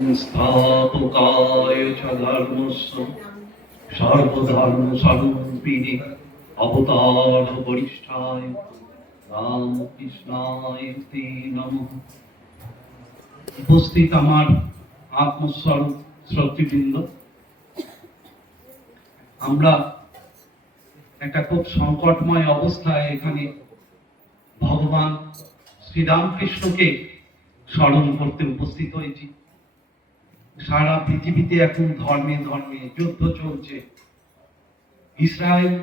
स्थापकाय च धर्मस्य सर्वधर्मस्वरूपिणे अवतार वरिष्ठाय রামকৃষ্ণায় তে নমঃ। উপস্থিত আমার আত্মস্বরূপ শ্রোতৃবৃন্দ, আমরা একটা খুব সংকটময় অবস্থায় এখানে ভগবান শ্রীরামকৃষ্ণকে স্মরণ করতে উপস্থিত হয়েছি। সারা পৃথিবীতে এখন ধর্মে ধর্মে যুদ্ধ চলছে। ইসরায়েল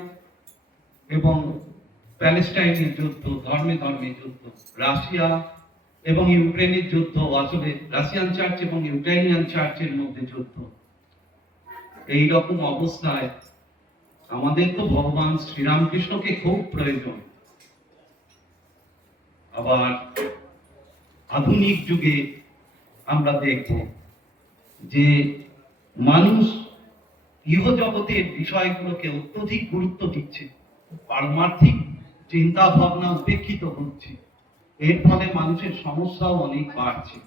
এবং প্যালেস্টাইনের যুদ্ধ, ধর্মে ধর্মে যুদ্ধ। রাশিয়া এবং ইউক্রেনের যুদ্ধ, আসলে রাশিয়ান চার্চ এবং ইউক্রেনিয়ান চার্চের মধ্যে যুদ্ধ। এই রকম অবস্থায় আমাদের তো ভগবান শ্রীরামকৃষ্ণকে খুব প্রয়োজন। আবার আধুনিক যুগে আমরা দেখব যে মানুষ ইহজগতের বিষয়গুলোকে অত্যধিক গুরুত্ব দিচ্ছে, পারমার্থিক চিন্তা ভাবনা উপেক্ষিত হচ্ছে। এর ফলে মানুষের সমস্যাও অনেক বাড়ছে।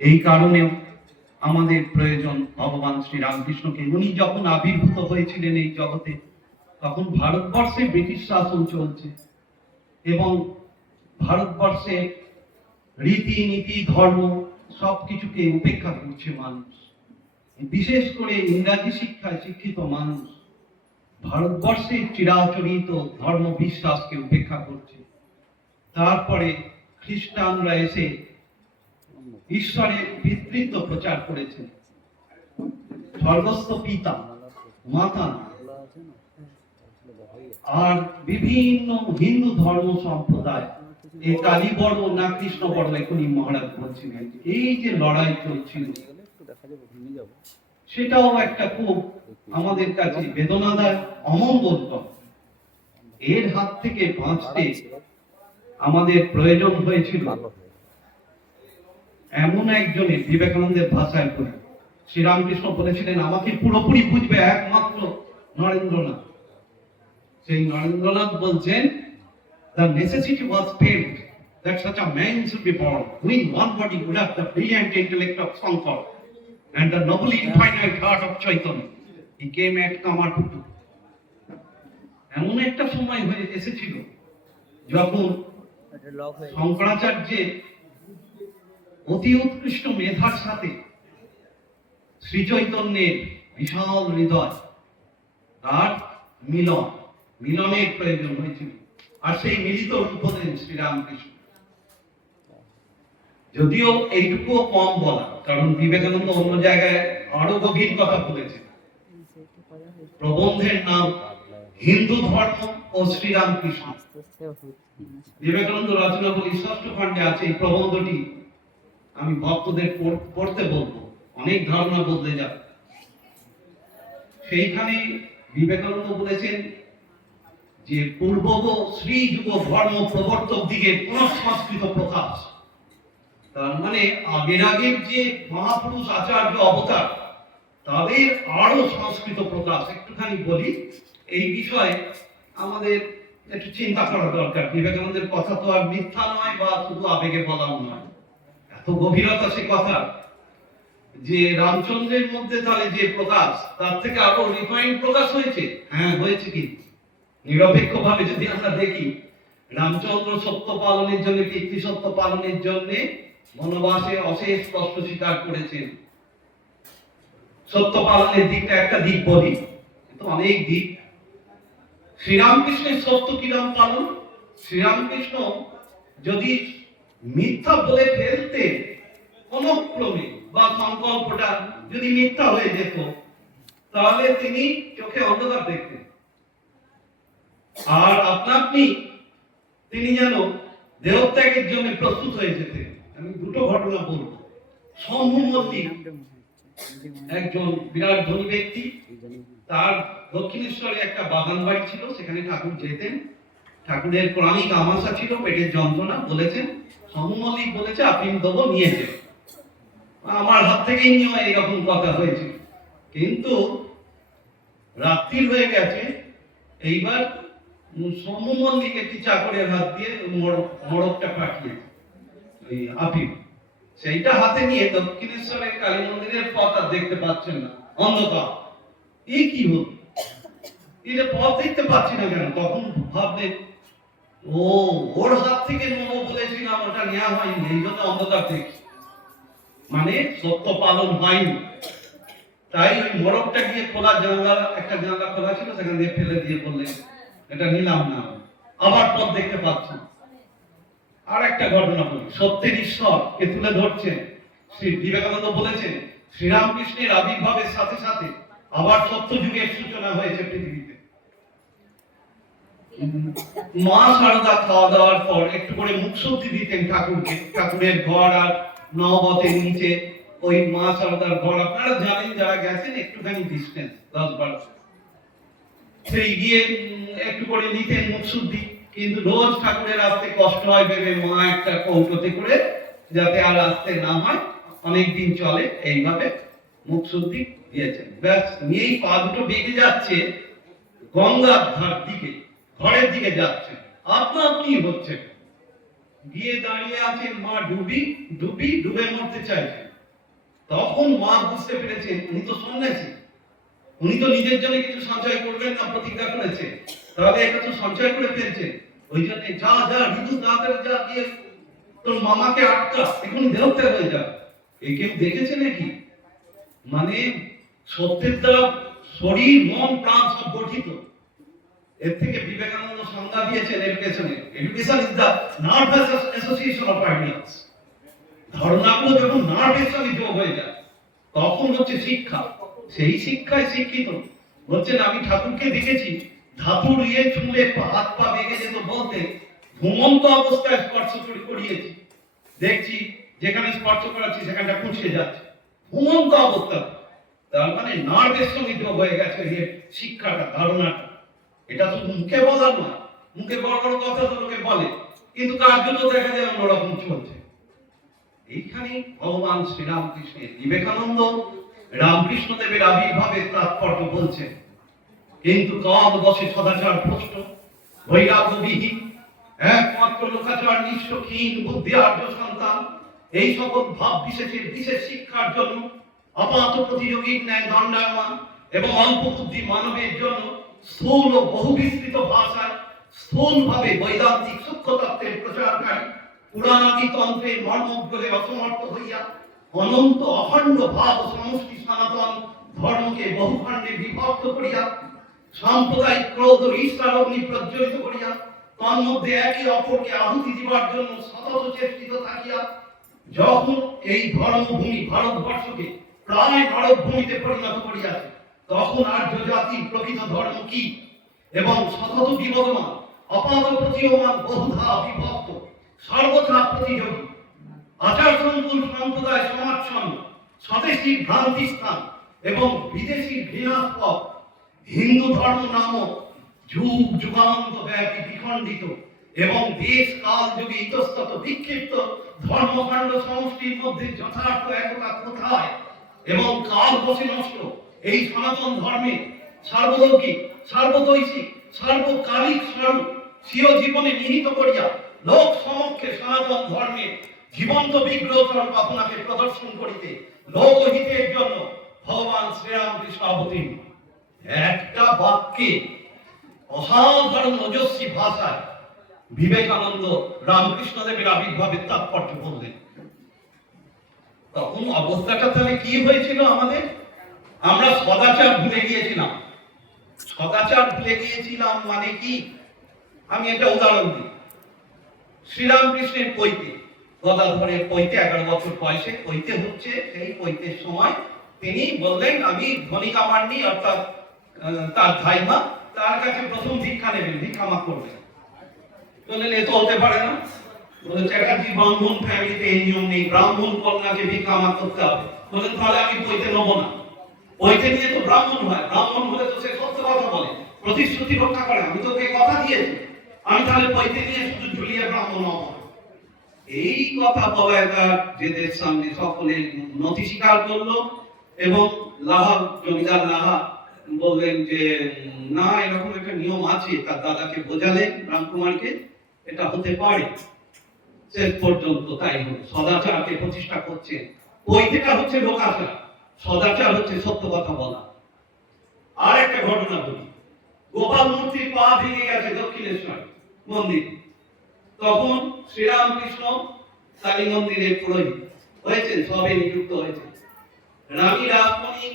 এই কারণেও আমাদের প্রয়োজন ভগবান শ্রীরামকৃষ্ণকে। উনি যখন আবির্ভূত হয়েছিলেন এই জগতে, তখন ভারতবর্ষে ব্রিটিশ শাসন চলছে এবং ভারতবর্ষে রীতিনীতি ধর্ম সবকিছুকে উপেক্ষা করছে মানুষ। বিশেষ করে ইংরাজি শিক্ষায় শিক্ষিত মানুষ ভারতবর্ষের চিরাচরিত ধর্ম বিশ্বাসকে উপেক্ষা করছে। তারপরে খ্রিস্টানরা এসে ঈশ্বরের পিতৃত্ব প্রচার করেছেন। স্বর্গস্থ পিতা, মাতা আর বিভিন্ন হিন্দু ধর্ম সম্প্রদায়, এই কালী বড় না কৃষ্ণ বড়, এখনই মহারাজ বলছিলেন, এই যে লড়াই চলছিল, সেটাও একটা খুব আমাদের কাছে বেদনাদায়ক, অমঙ্গলকর। এর হাত থেকে বাঁচতে আমাদের প্রয়োজন হয়েছিল এমন একজনের, বিবেকানন্দের ভাষায় বলি, শ্রীরামকৃষ্ণ বলেছিলেন, আমাকে পুরোপুরি বুঝবে একমাত্র নরেন্দ্রনাথ। সেই নরেন্দ্রনাথ বলছেন, the necessity was felt that such a man should be born, who in one body would have the brilliant intellect of Shankar and the noble infinite heart of Chaitanya. He came at Kamakutu. এমন একটা সময় হয়ে এসেছিল যখন শঙ্করাচার্যের অতি উৎকৃষ্ট মেধার সাথে শ্রী চৈতন্যের বিশাল হৃদয়, তার মিলনের প্রয়োজন হয়েছিল। আর সেই মিলিত রূপ হলেন শ্রীরামকৃষ্ণ। যদিও এইটুকুও কম বলা, কারণ বিবেকানন্দ অন্য জায়গায় আরো গভীর কথা বলেছেন। প্রবন্ধের নাম হিন্দু ধর্ম ও শ্রীরামকৃষ্ণ। বিবেকানন্দ রচনাবলী ষষ্ঠ খণ্ডে আছে এই প্রবন্ধটি। আমি ভক্তদের পড়তে বলবো, অনেক ধারণা বদলে যাবে। সেইখানে বিবেকানন্দ বলেছেন যে পূর্বব শ্রীযুগ ধর্ম প্রবর্তক দিকে পুনঃসংস্কৃত প্রকাশ। তার মানে আগের যে মহাপুরুষ আচার্য অবতার, তাদের আরো সংস্কৃত প্রকাশ। একটুখানি বলি, এই বিষয়ে আমাদের একটু চিন্তা করা দরকার। বিবেকানন্দের কথা তো আর মিথ্যা নয় বা শুধু আবেগে বলাও নয়, এত গভীরতা সে কথা যে রামচন্দ্রের মধ্যে তাহলে যে প্রকাশ, তার থেকে আরো রিফাইন্ড প্রকাশ হয়েছে। হ্যাঁ, হয়েছে। কি নিরপেক্ষ ভাবে যদি আমরা দেখি, রামচন্দ্র সত্য পালনের জন্য, পিতৃ সত্য পালনের জন্য বনবাসে অশেষ কষ্ট স্বীকার করেছেন। সত্য পালনের দিকটা একটা দিক বলি, কিন্তু অনেক দিক। শ্রীরামকৃষ্ণের সত্য কিরম পালন? শ্রীরামকৃষ্ণ যদি মিথ্যা বলে ফেলতে কোন ক্রমে বা সংকল্পটা যদি মিথ্যা হয়ে যেত, তাহলে তিনি চোখে অন্ধকার দেখতেন। আর আপনি তিনি যেন দেহত্যাগের জন্য প্রস্তুত হয়ে যেতেন। আমি দুটো ঘটনা বলবো। শম্ভু মল্লিক একজন বিরাট ধনী ব্যক্তি, তার দক্ষিণেশ্বরে একটা বাগান বাড়ি ছিল, সেখানে ঠাকুর যেতেন। ঠাকুরের ক্রমিক আমাশা ছিল, পেটের যন্ত্রণা। বলেছেন, শম্ভু মল্লিক বলেছে, আপনি দেবো, নিয়ে যান। আমার হাত থেকেই নিয়ে এরকম কথা হয়েছিল। কিন্তু রাত্রি হয়ে গেছে, এইবার শম্ভু মল্লিক একটি চাকরের হাত দিয়ে মোড়কটা পাঠিয়েছে, ওই আপিল। সেইটা হাতে নিয়ে দক্ষিণেশ্বরের কালী মন্দিরের পথ আর দেখতে পাচ্ছেন না, অন্ধকার। এই কি হলো, এটা পথ দেখতে পাচ্ছি না কেন? তখন ভাবলেন, ও ওর হাত থেকে নেবো বলেছিলাম, ওটা নেওয়া হয়নি, এই জন্য অন্ধকার দেখছি, মানে সত্য পালন হয়নি। তাই ওই মোড়কটা গিয়ে খোলা জানলা, একটা জানলা খোলা ছিল, সেখান দিয়ে ফেলে দিয়ে বললেন এটা নিলাম না, আবার পথ দেখতে পাচ্ছি। আর একটা ঘটনা বলি, সত্যের ঈশ্বরকে তুলে ধরছেন শ্রী বিবেকানন্দ বলেছেন, শ্রীরামকৃষ্ণের আবির্ভাবের সাথে সাথে আবার সত্য যুগের সূচনা হয়েছে পৃথিবীতে। মা সারদা খাওয়া দাওয়ার পর একটু করে মুখশুদ্ধি দিতেন ঠাকুরকে। ঠাকুরের ঘর আর নবতের নিচে ওই মা সারদার ঘর, আপনারা জানেন যারা গেছেন, একটুখানি ডিস্টেন্স 10-12, সেই গিয়ে একটু করে নিতেন মুখশুদ্ধি। কিন্তু রোজ ঠাকুরের আসতে কষ্ট হয় ভেবে মা একটা কৌটোতে করে, যাতে আর আসতে না হয়, অনেকদিন চলে, এইভাবে মুখশুদ্ধি দিয়েছেন। ব্যাস, নিয়েই পা দুটো বেঁকে যাচ্ছে গঙ্গার ধার দিকে, ঘরের দিকে যাচ্ছে, আপনা আপনি হচ্ছে, গিয়ে দাঁড়িয়ে আছেন মা ডুবে মরতে চাইছেন। তখন মা বুঝতে পেরেছেন উনি তো সন্ন্যাসী, উনি তো নিজের জন্য কিছু সঞ্চয় করবেন না প্রতিজ্ঞা করেছে, তাহলে এটা তো সঞ্চয় করে ফেলছে। ওই জন্য যা ঋতু তাড়াতাড়ি যা, গিয়ে তোর মামাকে আটকা, এখন দেহত্যাগ হয়ে যাবে। এই কেউ দেখেছে নাকি? মানে সত্যের দ্বারা শরীর মন প্রাণ সব গঠিত। এর থেকে বিবেকানন্দ সংজ্ঞা দিয়েছেন এডুকেশনের, education is the nervous association of ideas. ধারণাগুলো যখন নার্ভের সঙ্গে যোগ হয়ে যায়, তখন হচ্ছে শিক্ষা। সেই শিক্ষায় শিক্ষিত বলছেন, আমি ঠাকুরকে দেখেছি ধাতুর ইয়ে ছুঁলে হাত পা বেঁকে যেত, বলতে ঘুমন্ত অবস্থায় স্পর্শ করিয়েছি, দেখছি যেখানে স্পর্শ করাচ্ছি সেখানটা কুঁচকে যাচ্ছে, ঘুমন্ত অবস্থা। তার মানে নার্ভের সঙ্গে যোগ হয়ে গেছে এই শিক্ষাটা, ধারণাটা। এটা শুধু মুখে বলা নয়, মুখে বড় বড় কথা তো লোকে বলে, কিন্তু কার্যত দেখা যায় অন্যরকম চলছে। এইখানে ভগবান শ্রীরামকৃষ্ণের, বিবেকানন্দ রামকৃষ্ণ দেবের আবির্ভাবের তাৎপর্য বলছেন। কিন্তু কাল বসে সদাচার ভ্রষ্ট, বৈরাগ্যবিহীন, একমাত্র লোকাচার নিঃস্ব ক্ষীণ বুদ্ধি আর্য সন্তান, এই সকল ভাব বিশেষের বিশেষ শিক্ষার জন্য আপাত প্রতিযোগীর ন্যায় দণ্ডায়মান এবং অল্প বুদ্ধি মানবের জন্য স্থূল ও বহুবিস্তৃত ভাষায় স্থূলভাবে বৈদান্তিক সূক্ষ্মতত্ত্বের প্রচারকারী পুরাণাদি তন্ত্রের মর্মগ্রহে অসমর্থ হইয়া অনন্ত অখণ্ড ভাব সমষ্টি সনাতন ধর্মকে বহুখণ্ডে বিভক্ত করিয়া সাম্প্রদায়িক ক্রোধ ও ঈর্ষার অগ্নি প্রজ্বলিত করিয়া তন্মধ্যে একে অপরকে আহুতি দিবার জন্য সতত চেষ্টিত থাকিয়া যখন এই ধর্মভূমি ভারতবর্ষকে প্রায় নরকভূমিতে পরিণত করিয়াছে, তখন আর্য জাতির প্রকৃত ধর্ম কি এবং সতত বিবদমান অপাত প্রতীয়মান বহুধা বিভক্ত সর্বথা প্রতিযোগী আচার সংকুল সম্প্রদায় সমাচ্ছন্ন স্বদেশী ভ্রান্তি স্থান এবং বিদেশি ঘৃণাস্পদ হিন্দু ধর্ম নামক যুগ যুগান্ত ব্যাপী বিখণ্ডিত এবং দেশ কাল যুগে ইতস্তত বিক্ষিপ্ত ধর্মকাণ্ড সমষ্টির মধ্যে যথার্থ একতা কোথায় এবং কাল বসে নষ্ট এই সনাতন ধর্মে সার্বলৌকিক সার্বদৈশিক সার্বকালিক স্বরূপ স্বীয় জীবনে নিহিত করিয়া লোক সমক্ষে সনাতন ধর্মে জীবন্ত বিগ্রহ স্বরূপ আপনাকে প্রদর্শন করিতে লোকহিতের জন্য ভগবান শ্রীরামকৃষ্ণ অবতীর্ণ। একটা বাক্যে অসাধারণ ওজস্বী ভাষায় বিবেকানন্দ রামকৃষ্ণ দেবের আবির্ভাবের তাৎপর্য বললেন। তখন অবস্থাটা তাহলে কি হয়েছিল আমাদের? আমরা সদাচার ভুলে গিয়েছিলাম। সদাচার ভুলে গিয়েছিলাম মানে কি? আমি একটা উদাহরণ দিই। শ্রীরামকৃষ্ণের পৈতে, গদাধরের পৈতে, 11 বছর বয়সে পৈতে হচ্ছে। সেই পৈতের সময় তিনি বললেন, আমি ধনিকা মান্ডি অর্থাৎ তার ধাইমা, তার কাছে প্রথম ভিক্ষা নেবেন, ভিক্ষামা করবেন। বললেন এ তো হতে পারে না, বলে চ্যাটার্জি ব্রাহ্মণ ফ্যামিলিতে এই নিয়ম নেই, ব্রাহ্মণ কন্যাকে ভিক্ষামা করতে হবে। বললেন তাহলে আমি পৈতে নেবো না, পৈতে নিয়ে তো ব্রাহ্মণ হয়, ব্রাহ্মণ হলে তো সে সত্য কথা বলে, প্রতিশ্রুতি রক্ষা করে, আমি তোকে কথা দিয়েছি, আমি তাহলে পৈতে নিয়ে শুধু ঝুলিয়ে ব্রাহ্মণ হবো। এই কথা বলায় তার জেদের সামনে সকলে নথি স্বীকার করলো এবং লাহা, জমিদার লাহা বললেন যে না, এরকম একটা নিয়ম আছে। তার দাদাকে বোঝালেন রামকুমারকে, এটা হতে পারে। শেষ পর্যন্ত তাই হলো। সদাচারকে প্রতিষ্ঠা করছেন। পৈতেটা হচ্ছে লোকাচার, সদাচার হচ্ছে সত্য কথা বলা। আর একটা ঘটনা বলি, গোপাল মূর্তির পা ভেঙে গেছে দক্ষিণেশ্বর মন্দির, তখন শ্রীরামকৃষ্ণ কালী মন্দিরের পুরোহিত হয়েছেন, সবে নিযুক্ত হয়েছে। রানী রাসমণি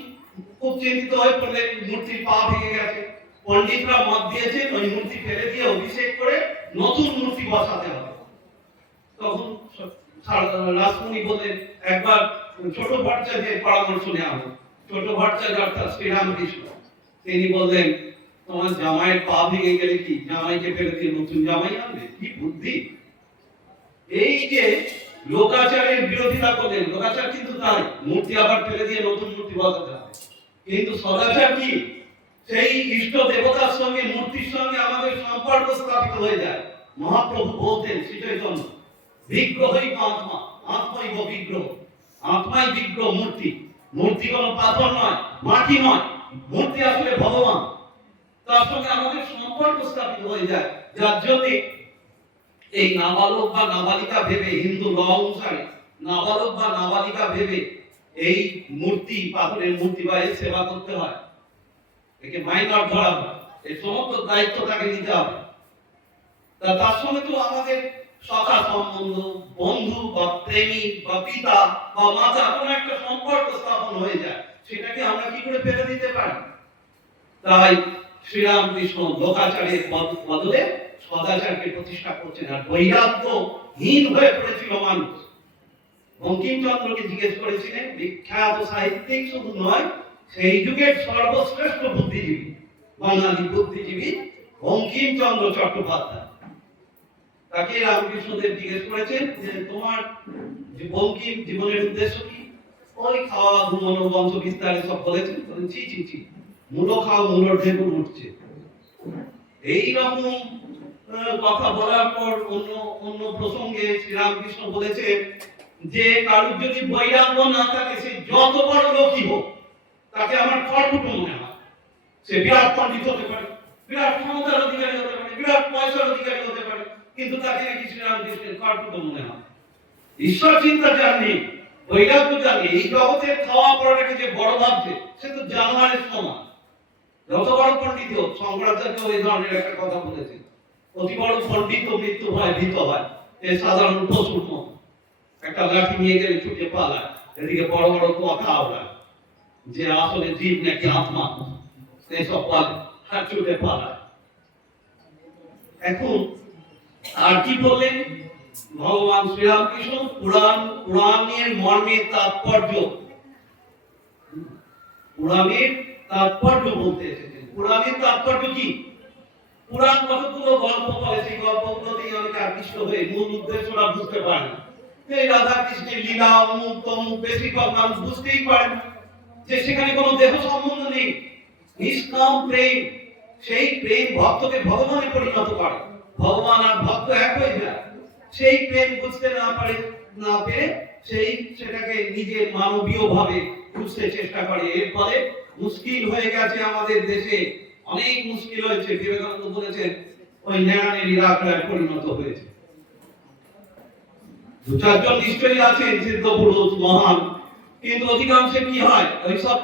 খুব চিন্তিত হয়ে পড়লেন, মূর্তির পা ভেঙে গেছে। পণ্ডিতরা মত দিয়েছেন ওই মূর্তি ফেলে দিয়ে অভিষেক করে নতুন মূর্তি বসাতে হবে। তখন রাসমণি বললেন, একবার ছোট ভট্টাচার্যের পরামর্শ নেওয়া হোক। ছোট ভট্টাচার্য অর্থাৎ শ্রীরামকৃষ্ণ, তিনি বললেন, তোমার জামাইয়ের পা ভেঙে গেলে কি জামাইকে ফেলে দিয়ে নতুন জামাই আনবে? কি বুদ্ধি! এই যে লোকাচারের বিরোধিতা করলেন, লোকাচার কিন্তু তাই, মূর্তি আবার ফেলে দিয়ে নতুন মূর্তি বসাতে হবে। কিন্তু সদাচার কি? সেই ইষ্ট দেবতার সঙ্গে, মূর্তির সঙ্গে আমাদের সম্পর্ক স্থাপিত হয়ে যায়। মহাপ্রভু বলতেন শ্রীচৈতন্য, বিগ্রহই আত্মা, আত্মাই বিগ্রহ। আত্মাই বিগ্রহ, মূর্তি। মূর্তি কোনো পাথর নয়, মাটি নয়, মূর্তি আসলে ভগবান। তার সঙ্গে আমাদের সম্পর্ক স্থাপিত হয়ে যায়, যার জন্য এই নাবালক বা নাবালিকা ভেবে, হিন্দু ল অনুসারে নাবালক বা নাবালিকা ভেবে এই মূর্তি, পাথরের মূর্তি বা এর সেবা করতে হয়, একে মাইনর ধরা হয়। এই সমস্ত দায়িত্ব তাকে নিতে হবে। তার সঙ্গে তো আমাদের সখা সম্বন্ধ, বন্ধু বা প্রেমিক বা পিতা বা মাতা, কোনো একটা সম্পর্ক স্থাপন হয়ে যায়, সেটাকে আমরা কি করে ফেলে দিতে পারি? তাই শ্রীরামকৃষ্ণ লোকাচারের বদলে সদাচারকে প্রতিষ্ঠা করছেন। আর বৈরাগ্যহীন হয়ে পড়েছিল মানুষ। বঙ্কিমচন্দ্রকে জিজ্ঞেস করেছিলেন, বিখ্যাত সাহিত্যিক শুধু নয়, সেই যুগের সর্বশ্রেষ্ঠ বুদ্ধিজীবী, বাঙালি বুদ্ধিজীবী বঙ্কিমচন্দ্র চট্টোপাধ্যায়। তাকে রামকৃষ্ণদেব জিজ্ঞেস করেছেন যে তোমার বঙ্কিম জীবনের উদ্দেশ্য কি? ওই খাওয়া, ঘুমানো, বংশ বিস্তার সব বলেছেন। ছি ছি ছি, মূলো খাও, মূলোর ঢেকুর উঠছে। এইরকম কথা বলার পর অন্য প্রসঙ্গে শ্রীরামকৃষ্ণ বলেছেন যে কারুর যদি বৈরাগ্য না থাকে, সে যত বড় লোকই হোক, তাকে আমার খড়কুটো মনে হয়। সে বিরাট পণ্ডিত হতে পারে, বিরাট ক্ষমতার অধিকারী হতে পারে, বিরাট পয়সার অধিকারী হতে পারে, কিন্তু তাকে নাকি শ্রীরামকৃষ্ণের খড়কুটো মনে হয়। ঈশ্বর চিন্তা যার নেই, বৈরাগ্য যার নেই, এই জগতের খাওয়া পড়াটাকে যে বড় ভাবছে, সে তো জানোয়ারের সমান। যত বড় পণ্ডিত হোক, শঙ্করাচার্য এই ধরনের একটা কথা বলেছেন, অতি বড় পণ্ডিত মৃত্যু হয়, ভীত হয়, এ সাধারণ পশুর মতো। একটা লাঠি নিয়ে গেলে ছুটে পালায়, এদিকে বড় বড় কথা ওড়ায় যে আসলে জীব নাকি আত্মা, এইসব বলে, আর ছুটে পালায়। এখন আর কি বললেন ভগবান শ্রীরামকৃষ্ণ? পুরাণের মর্মের তাৎপর্য, পুরাণের তাৎপর্য বলতে এসেছেন। পুরাণের তাৎপর্য কি? পুরাণ কতগুলো গল্প বলে, সেই গল্পগুলোতেই অনেকে আকৃষ্ট হয়ে মূল উদ্দেশ্যটা বুঝতে পারে না। এই রাধা কৃষ্ণের লীলা, অমুক তমুক, বেশিরভাগ মানুষ বুঝতেই পারে না যে সেখানে কোনো দেহ সম্বন্ধ নেই, নিষ্কাম প্রেম। সেই প্রেম ভক্তকে ভগবানে পরিণত করে, ভগবান আর ভক্ত এক হয়ে যায়। সেই প্রেম বুঝতে না পেরে সেটাকে নিজের মানবীয় ভাবে বুঝতে চেষ্টা করে। এর ফলে মুশকিল হয়ে গেছে আমাদের দেশে, অনেক মুশকিল হয়েছে। বিবেকানন্দ বলেছেন ওই নেড়ানেড়ি রাখড়ায় পরিণত হয়েছে। দু চারজন নিশ্চয়ই আছেন সিদ্ধ পুরুষ মহান, কিন্তু অধিকাংশে কি হয়, ওই সব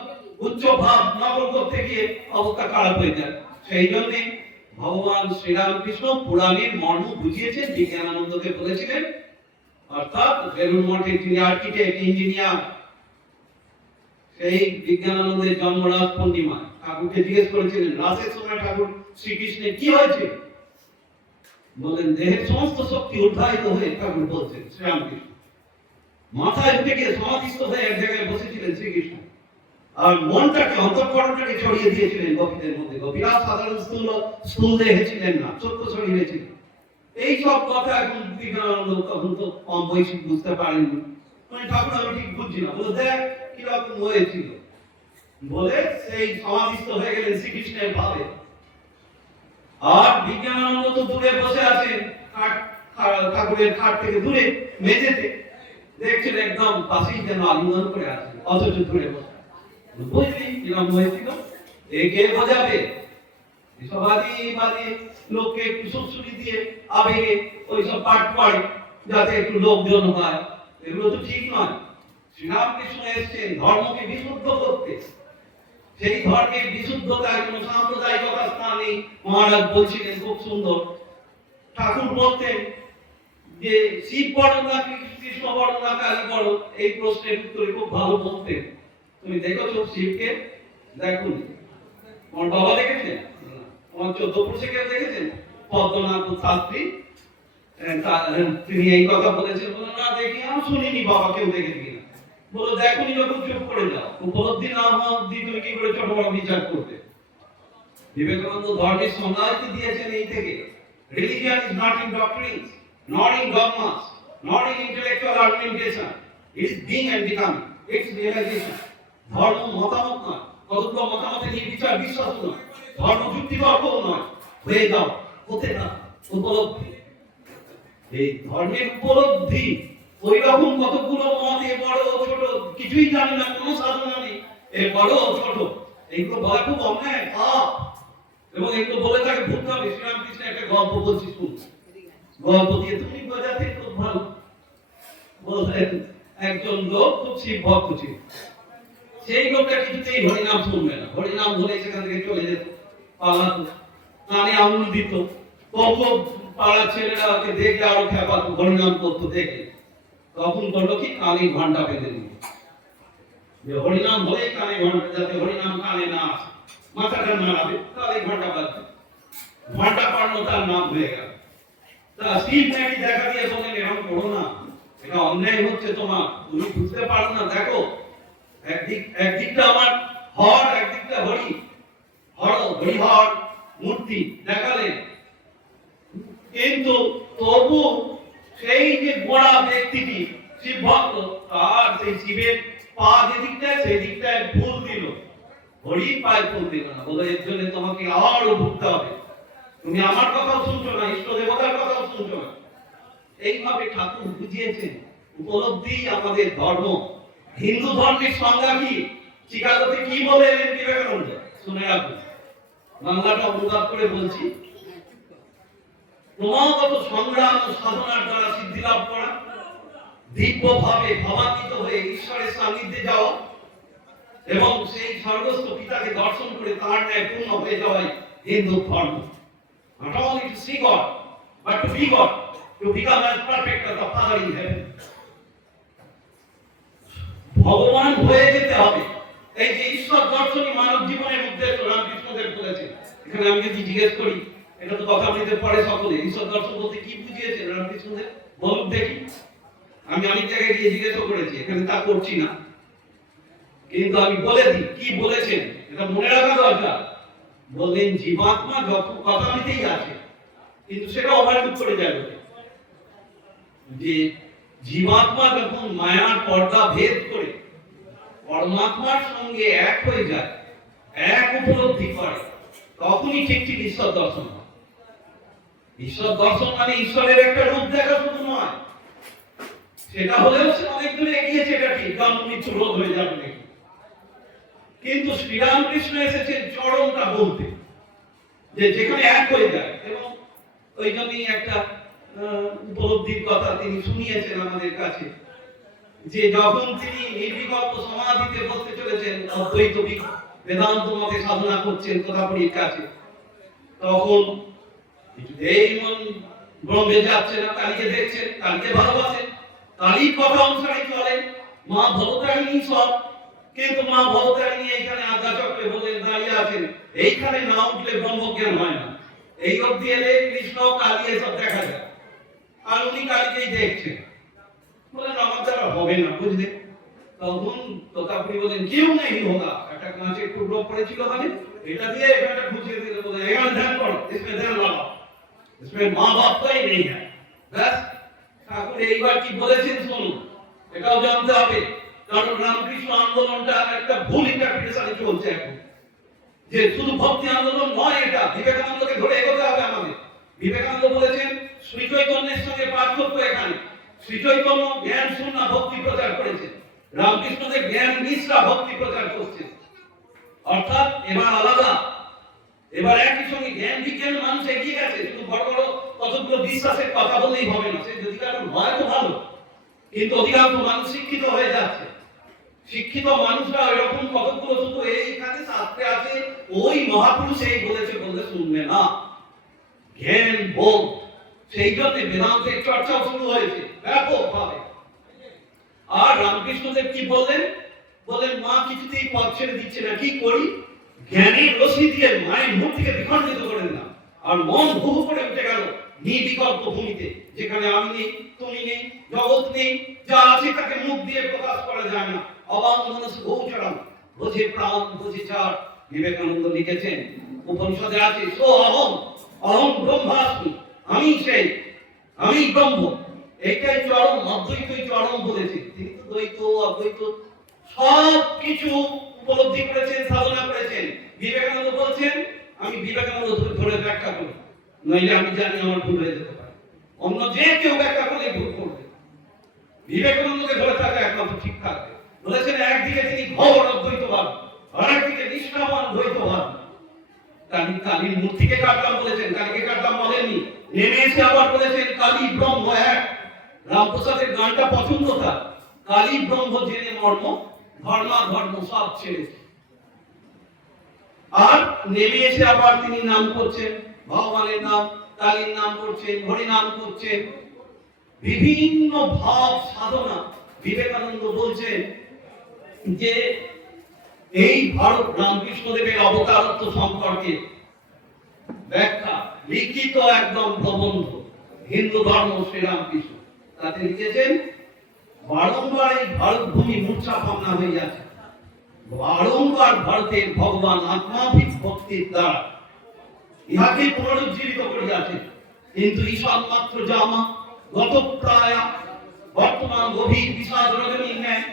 উচ্চ ভাব নকল করতে গিয়ে অবস্থা খারাপ হয়ে যায়। সেই জন্য ভগবান শ্রীরামকৃষ্ণ পুরাণের মর্ম বুঝিয়েছেন, বিজ্ঞানানন্দকে বলেছিলেন। অর্থাৎ বেলুড় মঠের যিনি আর্কিটেক্ট, ইঞ্জিনিয়ার, সেই বিজ্ঞানানন্দের জন্মরাত পূর্ণিমায় ঠাকুরকে জিজ্ঞেস করেছিলেন, রাসের সময় ঠাকুর শ্রীকৃষ্ণের কি হয়েছে? বলেন, দেহের সমস্ত শক্তি উদ্ধারিত হয়ে, ঠাকুর বলছেন শ্রীরামকৃষ্ণ মাথায় উঠে গিয়ে সমাধিস্থ হয়ে এক জায়গায় বসেছিলেন শ্রীকৃষ্ণ, আর মনটাকে, অন্তঃকরণটাকে ছড়িয়ে দিয়েছিলেন গোপীদের মধ্যে। গোপীরা সাধারণ স্থূল দেহে ছিলেন না, সত্য ছড়িয়ে ছিলেন। এই সব কথা এখন বিজ্ঞানানন্দ তখন তো কম বয়সী, বুঝতে পারেননি। মানে ঠাকুর আমি ঠিক বুঝছি না, বলে দেখ কিরকম হয়েছিল, বলে সেই সমাধিস্থ হয়ে গেলেন শ্রীকৃষ্ণের ভাবে। আর বিজ্ঞানানন্দ তো দূরে বসে আছেন, ঠাকুরের খাট থেকে দূরে মেঝেতে, দেখছেন একদম পাশেই যেন আলিঙ্গন করে আছে, অথচ দূরে বসে। বুঝলি কিরকম হয়েছিল? একে বোঝাবে সবাই লোককে একটু সুরসুরি দিয়ে আবেগে ওইসব পাঠ পড়ে, যাতে একটু লোকজন হয়, এগুলো তো ঠিক নয়। শ্রীরামকৃষ্ণ এসেছেন ধর্মকে বিশুদ্ধ করতে, সেই ধর্মের বিশুদ্ধতায় কোনো সাম্প্রদায়িকতার স্থান নেই। মহারাজ বলছিলেন খুব সুন্দর, ঠাকুর বলতেন যে শিব বড় না কৃষ্ণ বড় না কালী বড়, এই প্রশ্নের উত্তরে খুব ভালো বলতেন। তুমি দেখেছো শিবকে? দেখুন, আমার বাবা দেখেছেন, আমার 14 পুরুষে কেউ দেখেছেন? পদ্মনাথ শাস্ত্রী তিনি এই কথা বলেছেন, বলে না দেখি, আমি শুনিনি বাবা কেউ দেখেছি কিনা। বলো দেখুনি যখন চুপ করে যাও, উপলব্ধি না হওয়া অব্দি তুমি কি করে ছোট বড় বিচার করবে? বিবেকানন্দ ধর্মের সংজ্ঞায়িত দিয়েছেন এই থেকে, religion is not in doctrines, nor in dogmas, nor in intellectual argumentation, it is being and becoming, its realization. ধর্ম মতামত নয়, কতগুলো মতামতে নির্বিচার বিশ্বাস নয়, ধর্ম যুক্তিতর্কও নয়, হয়ে যাও, হতে না, উপলব্ধি। এই ধর্মের উপলব্ধি, ওই রকম কতগুলো মত, এ বড় ছোট কিছুই জানি না, কোনো সাধনা নেই, এ বড় ছোট, এইগুলো বলা খুব অন্যায়, পাপ। এবং এগুলো বলে তাকে ভুলতে হবে। শ্রীরামকৃষ্ণ একটা গল্প বলছি, শুনুন। গল্প দিয়ে তুমি বোঝাতে খুব ভালো। বললেন একজন লোক খুব শিব ভক্ত ছিল, সেই লোকটা কিছুতেই হরিনাম শুনবে না, হরিনাম ধরে সেখান থেকে চলে যেত, পালাতো, কানে আঙুল দিত, তবুও পাড়ার ছেলেরা ওকে দেখলে আরো খেপাতো, হরিনাম করতো দেখলে। তখন করলো কি, কানে ঘন্টা বেঁধে দিল, যে হরিনাম ধরেই কানে ঘন্টা, যাতে হরিনাম কানে না আসে, মাথাটা নাড়াবে, তাহলে ঘন্টা বাজবে, ঘন্টা পাড়লো, তার নাম হয়ে গেল। তা শিব নাকি দেখা দিয়ে বলেন, এরকম করো না, এটা অন্যায় হচ্ছে তোমার, তুমি বুঝতে পারো না, দেখো একদিকটা আমার হর, একদিকটা হরি, হরিহর মূর্তি দেখালেন। কিন্তু তবু সেই যে গোড়া ব্যক্তিটি শিব ভক্ত, তার সেই শিবের পা যেদিকটায় সেদিকটায় ফুল দিল, হরি পায়ে ফুল দিল না, বলে এর জন্য তোমাকে আরো ভুগতে হবে, তুমি আমার কথাও শুনছো না, ইষ্ট দেবতার কথাও শুনছো না। এইভাবে ঠাকুর বুঝিয়েছেন উপলব্ধি আমাদের ধর্ম। হিন্দু ধর্মের সংজ্ঞা কি, চিকাগোতে কি বলেন বিবেকানন্দ, শুনে রাখুন, বাংলাটা অনুবাদ করে বলছি। ক্রমাগত সংগ্রাম ও সাধনার দ্বারা সিদ্ধি লাভ করা, দিব্যভাবে ভাবান্বিত হয়ে ঈশ্বরের সান্নিধ্যে যাওয়া এবং সেই স্বর্গস্থ পিতাকে দর্শন করে তার ন্যায় পূর্ণ হয়ে যাওয়াই হিন্দু ধর্ম। Not only to see God, but to be God, to become as perfect as the Father in heaven. ভগবান হয়ে যেতে হবে, এই যে ঈশ্বর দর্শনই মানব জীবনের উদ্দেশ্য, রামকৃষ্ণদেব বলেছেন। এখানে আমি যদি জিজ্ঞেস করি, এটা তো কথা বলতে পারে সকলে, ঈশ্বর দর্শন বলতে কি বুঝিয়েছেন রামকৃষ্ণদেব, বলুন দেখি। আমি অনেক জায়গায় গিয়ে জিজ্ঞেস করেছি, এখানে তা করছি না, কিন্তু আমি বলে দিই কি বলেছেন, এটা মনে রাখা দরকার। বললেন জীবাত্মা যত কথা নিতেই আছে, কিন্তু সেটা ওভারলুক করে যাবে, যে জীবাত্মা যখন মায়ার পর্দা ভেদ করে পরমাত্মার সঙ্গে এক হয়ে যায়, এক উপলব্ধি করে, তখনই ঠিক ঠিক ঈশ্বর দর্শন হয়। ঈশ্বর দর্শন মানে ঈশ্বরের একটা রূপ দেখা শুধু নয়, সেটা হলেও সে অনেক দূরে এগিয়েছে, এটা ঠিক, জন্ম মৃত্যু রোধ হয়ে যাবে নাকি। কিন্তু শ্রীরামকৃষ্ণ এসেছেন চরমটা বলতে, যে যেখানে এক হয়ে যায়। এবং ওই জন্যই একটা উপলব্ধির কথা তিনি শুনিয়েছেন আমাদের কাছে, যে যখন তিনি নির্বিকল্প সমাধিতে বসতে চলেছেন, অদ্বৈত বেদান্ত মতে সাধনা করছেন কোথাপুরীর কাছে, তখন এই মন ব্রহ্মে যাচ্ছে না, কালীকে দেখছেন, কালীকে ভালোবাসেন, কালীর কথা অনুসারে চলেন, মা ভবতারিণী সব। কিন্তু মা ভবতারিণী এইখানে আধা চক্রে বলেন দাঁড়িয়ে আছেন, এইখানে না উঠলে ব্রহ্মজ্ঞান হয় না। এই অবধি এলে কৃষ্ণ কালী এসব দেখা যায়, আর উনি কালীকেই দেখছেন, বলেন আমার দ্বারা হবে না, বুঝলে। তখন তোতাপুরি বলেন কেউ নেই হোগা, একটা কাঁচের টুকরো পড়েছিল, মানে এটা দিয়ে এখানটা খুঁজে দিলে, বলে এখানে ধ্যান করো, इसमें ध्यान लगाओ, इसमें माँ बाप का ही नहीं है। बस ঠাকুর এইবার কি বলেছেন শুনুন, এটাও জানতে হবে, কারণ রামকৃষ্ণ আন্দোলনটা একটা ভুল ইন্টারপ্রিটেশনে চলছে এখন, যে শুধু ভক্তি আন্দোলন নয়, এটা বিবেকানন্দকে ধরে এগোতে হবে আমাদের। বিবেকানন্দ বলেছেন শ্রী চৈতন্যের সঙ্গে পার্থক্য এখানে, শ্রী চৈতন্য জ্ঞান শূন্য ভক্তি প্রচার করেছেন, রামকৃষ্ণদেব জ্ঞান মিশ্রা ভক্তি প্রচার করছেন। অর্থাৎ এবার আলাদা, এবার একই সঙ্গে জ্ঞান বিজ্ঞান মানুষ এগিয়ে গেছে, শুধু বড় বড় কতগুলো বিশ্বাসের কথা বললেই হবে না, সে যদি কারণ হয় তো ভালো, কিন্তু অধিকাংশ মানুষ শিক্ষিত হয়ে যাচ্ছে। শিক্ষিত মানুষরা এরকম কতগুলো শুধু এইখানে শাস্ত্রে আছে ওই মহাপুরুষ এই বলেছে বলতে শুনবে না, জ্ঞান বোধ, সেই জন্য বেদান্তের চর্চা শুরু হয়েছে ব্যাপকভাবে। আর রামকৃষ্ণদেব কি বললেন? বলেন মা কিছুতেই পথ ছেড়ে দিচ্ছে না, কি করি? জ্ঞানের রশ্মি দিয়ে মায়ের মুখ থেকে বিখণ্ডিত করে দিলাম, আর মন ভূ করে উঠে গেল নির্বিকল্প ভূমিতে, যেখানে আমি নেই, তুমি নেই, জগৎ নেই, যা আছে তাকে মুখ দিয়ে প্রকাশ করা যায় না। অবাক মনস গৌচরম, বোঝে প্রাণ বোঝে চার। বিবেকানন্দ লিখেছেন, উপনিষদে আছে সো অহম, অহম ব্রহ্মাস্মি, আমি সেই, আমি ব্রহ্ম। এইটাই চরম, অদ্বৈতই চরম বলেছে। তিনি তো দ্বৈত অদ্বৈত সব কিছু উপলব্ধি করেছেন, সাধনা করেছেন। বিবেকানন্দ বলছেন, আমি বিবেকানন্দ ধরে ব্যাখ্যা করি, নইলে আমি জানি আমার ভুল হয়ে যেতে পারে, অন্য যে কেউ ব্যাখ্যা করলে ভুল করবে। বিবেকানন্দকে ধরে থাকা একমাত্র ঠিক থাকবে। বলেছেন একদিকে তিনি ঘোর অদ্বৈতবাদ, আর একদিকে নিষ্কামান দ্বৈতবাদ। কালীর মূর্তিকে কাটলাম বলেছেন, কালীকে কাটলাম বলেননি। নেমে এসে আবার বলেছেন কালী ব্রহ্ম এক। রামপ্রসাদের গানটা পছন্দ তার, কালী ব্রহ্ম জেনে মর্ম, ধর্মা ধর্ম সব ছেড়েছে। আর নেমে এসে আবার তিনি নাম করছেন, ভগবানের নাম, কালীর নাম করছেন, হরি নাম করছেন, বিভিন্ন ভাব সাধনা। বিবেকানন্দ বলছেন যে এই ভারত রামকৃষ্ণদেবের অবতারত্ব সম্পর্কে ব্যাখ্যা লিখিত একদম প্রবন্ধ, হিন্দু ধর্ম শ্রীরামকৃষ্ণ, তাতে লিখেছেন বারংবার এই ভারত ভূমি মূর্ছা ভাবনা হয়ে যাচ্ছে, বারংবার ভারতের ভগবান আত্মাভিক ভক্তির দ্বারা ইহাকে পুনরুজ্জীবিত করিয়াছে, কিন্তু ঈশান মাত্র জামা গত প্রায় বর্তমান গভীর বিষাদ রজনী ন্যায়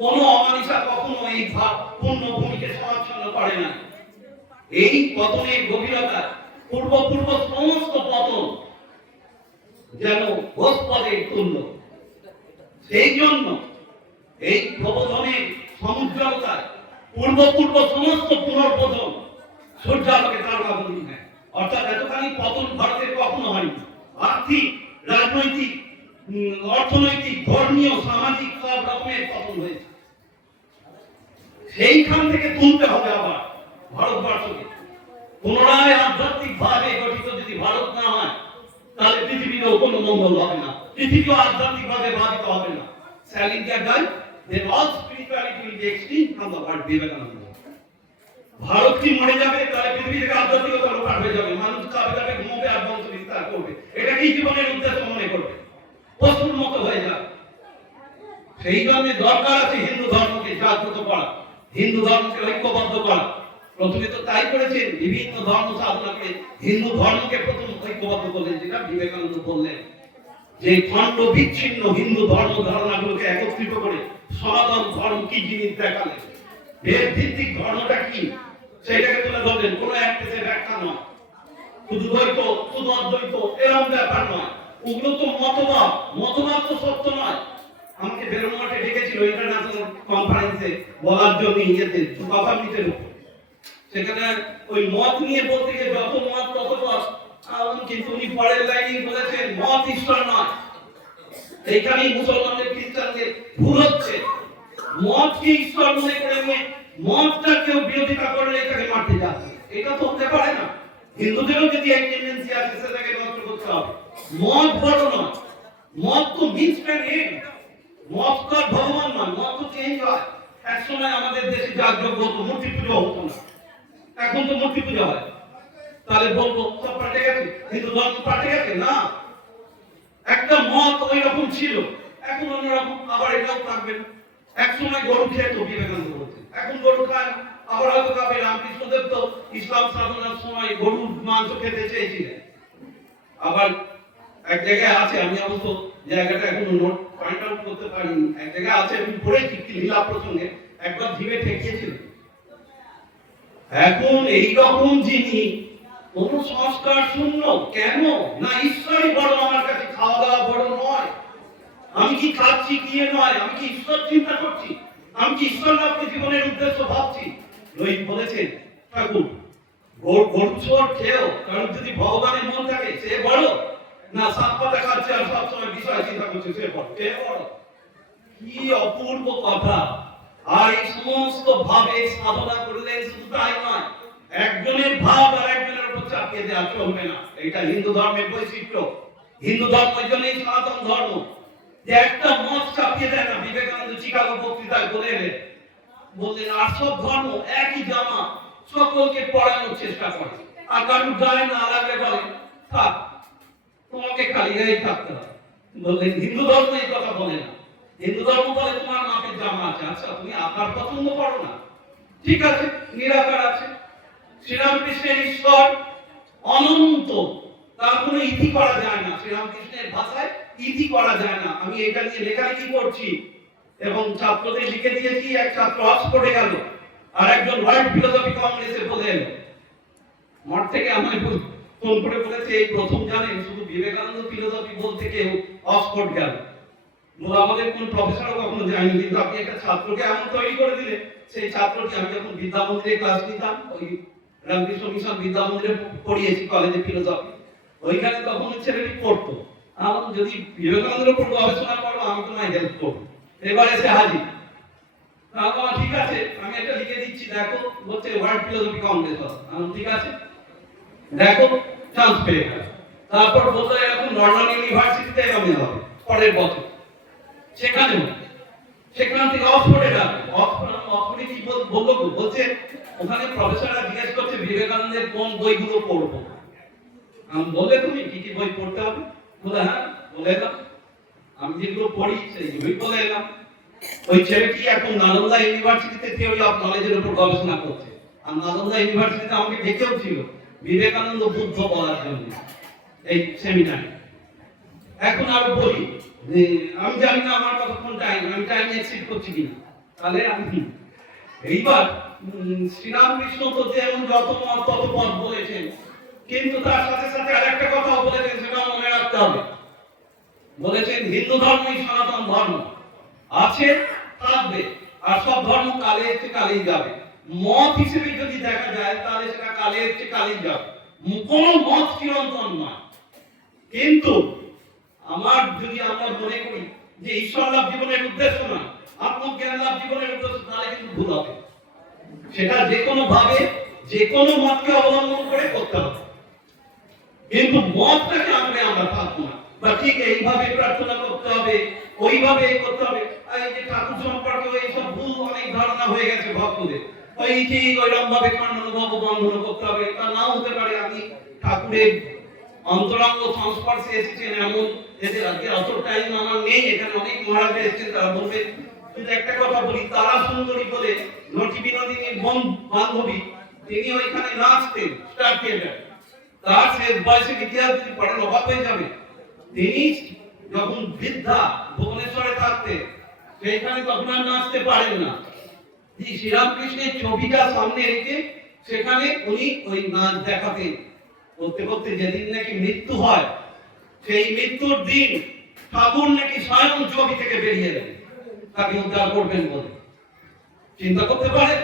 কোন অমানিসা কখনো এই পূর্ণ ভূমিকে সমাচ্ছন্ন করে না। এই পতনের গভীরতা পূর্ব সমস্ত পতন যেন গোস্পদের তুল্য। সেই জন্য এই প্রবোধনের সমুজ্জ্বলতায় পূর্ব সমস্ত পুনর্বোধন সূর্যালোকে তারকাবলী নেয়। অর্থাৎ এতখানি পতন ভারতের কখনো হয়নি। আর্থিক, রাজনৈতিক, অর্থনৈতিক, ধর্মীয়, সামাজিক সব রকমের পতন হয়েছে। সেইখান থেকে তুলতে হবে আবার ভারতবর্ষকে। পুনরায় আধ্যাত্মিক ভাবে গঠিত যদি ভারত না হয়, তাহলে পৃথিবীতেও কোনো মঙ্গল হবে না, পৃথিবীও আধ্যাত্মিক ভাবে ভাবিত হবে না। স্যালিনকার গাই then all spirituality will be extinct from the world. Vivekananda Bharat কি মরে যাবে, তাহলে পৃথিবী থেকে আধ্যাত্মিকতা লোপাট হয়ে যাবে, মানুষ খাবে যাবে, ঘুমোবে, আর বংশ বিস্তার করবে, এটাকেই জীবনের উদ্দেশ্য মনে করবে, পশুর মতো হয়ে যাবে। সেই জন্য দরকার আছে হিন্দু ধর্মকে জাগ্রত করা, হিন্দু ধর্মকে ঐক্যবদ্ধ করা। প্রথমে তো তাই করেছেন, বিভিন্ন ধর্ম সাধনা করে হিন্দু ধর্মকে প্রথম ঐক্যবদ্ধ করলেন, যেটা বিবেকানন্দ বললেন যে খণ্ড বিচ্ছিন্ন হিন্দু ধর্ম ধারণাগুলোকে একত্রিত করে সনাতন ধর্ম কি জিনিস দেখালেন, বেদ ভিত্তিক ধর্মটা কি সেটাকে তুলে ধরলেন। কোনো এক পেজের ব্যাখ্যা নয়, শুধু দ্বৈত শুধু অদ্বৈত এরকম ব্যাপার নয়, ওগুলো তো মতবাদ তো সত্য নয়। আমাকে বেরোমাঠে ডেকেছিল ইন্টারন্যাশনাল কনফারেন্সে বলার জন্য, ইয়েতে কথামিতের উপর। সেখানে ওই মত নিয়ে বলতে গিয়ে যত মত তত দোষ, কিন্তু উনি পরের লাইনে বলেছেন মত ঈশ্বর নয়। এইখানেই মুসলমানদের খ্রিস্টানদের ভুল হচ্ছে, মতকে ঈশ্বর মনে করে নিয়ে মতটা কেউ বিরোধিতা করলে এটাকে মারতে যাচ্ছে, এটা তো হতে পারে না। হিন্দুদেরও যদি এক টেন্ডেন্সি আছে সেটাকে নষ্ট করতে হবে। মত বড় নয়, মত তো মিন্স ক্যান এন্ড, মত তো আর ভগবান নয়, মত তো চেঞ্জ হয়। এক সময় আমাদের দেশে যাগযজ্ঞ হতো, মূর্তি পুজো হতো না, এখন তো মূর্তি পূজা হয়। তাহলে বলবো সব পাল্টে গেছে, হিন্দু ধর্ম পাল্টে গেছে? না, একটা মত ওই রকম ছিল, এখন অন্যরকম, আবার এটাও থাকবে না। এক সময় গরু খেত বিবেকানন্দ বলছেন, এখন গরু খায় না, আবার হয়তো খাবে। রামকৃষ্ণদেব তো ইসলাম সাধনার সময় গরুর মাংস খেতে চেয়েছিলেন। আবার এক জায়গায় আছে, আমি অবশ্য জায়গাটা এখনো নোট পয়েন্ট আউট করতে পারিনি, এক জায়গায় আছে আমি পড়েছি লীলা প্রসঙ্গে, একবার জীবে ঠেকিয়েছিল। এখন এই রকম জিনিস কোন সংস্কার শূন্য কেন না? ঈশ্বরই বড় আমার কাছে, খাওয়া দাওয়া বড় নয়। আমি কি খাচ্ছি কি নয়, আমি কি ঈশ্বর চিন্তা করছি, আমি কি ঈশ্বর লাভকে জীবনের উদ্দেশ্য ভাবছি? রোহিত বলেছেন ঠাকুর, গরু ছোট খেয়েও কারণ যদি ভগবানের মন থাকে সে বড়, না সাত পাতা খাচ্ছে আর সবসময় বিষয় চিন্তা করছে সে বড়। কি অপূর্ব কথা! আর এই সমস্ত ভাবে সাধনা করলে শুধু তাই নয়, একজনের ভাব আর একজনের উপর চাপিয়ে দেওয়া চলবে না। এটা হিন্দু ধর্মের বৈশিষ্ট্য। হিন্দু ধর্ম এই জন্যই সনাতন ধর্ম, যে একটা মত চাপিয়ে দেয় না। বিবেকানন্দ চিকাগো বক্তৃতায় বললেন আর সব ধর্ম একই জামা, সকলকে পড়ানোর চেষ্টা করে, আর কারোর গায়ে না লাগলে বলে থাক, তোমাকে খালি গায়ে থাকতে হবে। বললেন হিন্দু ধর্ম এই কথা বলে না। হিন্দু ধর্ম বলে তোমার মাপের জামা আছে, আচ্ছা তুমি আকার পছন্দ করো না, ঠিক আছে, নিরাকার আছে। শ্রীরামকৃষ্ণের ঈশ্বর অনন্ত, তার কোনো ইতি করা যায় না। শ্রীরামকৃষ্ণের ভাষায় ইতি করা যায় না। আমি এটা নিয়ে লেখালেখি করছি এবং ছাত্রদের লিখে দিয়েছি। এক ছাত্র অক্সফোর্ডে গেল, আর একজন ওয়ার্ল্ড ফিলোসফি কংগ্রেসে বলে এলো। মঠ থেকে আমায় ফোন করে বলেছে এই প্রথম জানেন শুধু বিবেকানন্দ ফিলোসফি বলতে কেউ অক্সফোর্ড গেল। আমাদের কোন প্রফেসরও কখনো যায়নি, কিন্তু আপনি একটা ছাত্রকে এমন তৈরি করে দিলে, সেই ছাত্রটি, আমি যখন বিদ্যা মন্দিরে ক্লাস নিতাম, ওই রামকৃষ্ণ মিশন বিদ্যা মন্দিরে পড়িয়েছি কলেজে ফিলোসফি, ওইখানে তখন ছেলেটি পড়তো। আমার যদি বিবেকানন্দের উপর গবেষণা করবো আমি তোমায় হেল্প করবো। এবার এসে হাজির, ঠিক আছে আমি একটা লিখে দিচ্ছি, দেখো বলছে ওয়ার্ল্ড ফিলোসফি কংগ্রেস। ঠিক আছে, দেখো চান্স পেয়ে গেল। তারপর বলতো এরকম লন্ডন ইউনিভার্সিটিতে এরকম হবে পরের বছর, সেখান থেকে অক্সফোর্ডে যাবে। অক্সফোর্ডে কি বললো, বলছে ওখানে প্রফেসররা জিজ্ঞেস করছে বিবেকানন্দের কোন বইগুলো পড়বো। আমি বললে তুমি কি কি বই পড়তে হবে? বলে হ্যাঁ, বলে এলাম। আমি যেগুলো পড়ি সেইগুলোই বলে এলাম। ওই ছেলেটি এখন নালন্দা ইউনিভার্সিটিতে থিওরি অফ নলেজের উপর গবেষণা করছে। আর নালন্দা ইউনিভার্সিটিতে আমাকে ডেকেও ছিল বিবেকানন্দ বুদ্ধ বলার জন্য এই সেমিনারে। এখন আর বলি আমি জানি না আমার কতক্ষণ টাইম, আমি টাইম এক্সিড করছি কিনা। তাহলে আমি এইবার শ্রীরামকৃষ্ণ তো যেমন যত মত তত পথ বলেছেন, কিন্তু তার সাথে সাথে আরেকটা কথাও বলেছেন, সেটা মনে রাখতে হবে। বলেছেন হিন্দু ধর্মই সনাতন ধর্ম, আছে থাকবে, আর সব ধর্ম কালে এসে কালেই যাবে। মত হিসেবে যদি দেখা যায় তাহলে সেটা কালে এসে কালেই যাবে, কোন মত চিরন্তন নয়। কিন্তু আমরা মনে করি যে ঈশ্বর লাভ জীবনের উদ্দেশ্য নয়, আত্মজ্ঞান লাভ জীবনের উদ্দেশ্য, তাহলে কিন্তু ভুল হবে। সেটা যে কোনো ভাবে যে কোনো মতকে অবলম্বন করে করতে হবে, কিন্তু মতটাকে আমরা থাকবো না, বা ঠিক এইভাবে প্রার্থনা করতে হবে, ওইভাবে করতে হবে। এই যে ঠাকুর সম্পর্কে এইসব ভুল অনেক ধারণা হয়ে গেছে ভক্তদের, ওই ঠিক ওইরকম ভাবে কান্নানুভব বন্ধন করতে হবে, তা নাও হতে পারে। আমি ঠাকুরের অন্তরঙ্গ সংস্পর্শে এসেছেন এমন, এদের আজকে অত টাইম আমার নেই, এখানে অনেক মহারাজ এসেছেন, তারা বলবে। কিন্তু একটা কথা বলি, তারা সুন্দরী বলে নটি বিনোদিনীর বান্ধবী, তিনি ওইখানে নাচতেন স্টার থিয়েটার। তার শেষ বয়সে ইতিহাস যদি পড়েন অবাক হয়ে যাবে। তিনি যখন বৃদ্ধা ভুবনেশ্বরে থাকতেন, সেইখানে তখন আর নাচতে পারেন না। শ্রীরামকৃষ্ণের ছবিটা সামনে রেখে সেখানে উনি ওই নাচ দেখাতেন। করতে করতে যেদিন নাকি মৃত্যু হয়, সেই মৃত্যুর দিন ঠাকুর নাকি স্বয়ং ছবি থেকে বেরিয়ে এলেন তাকে উদ্ধার করবেন বলে। চিন্তা করতে পারে?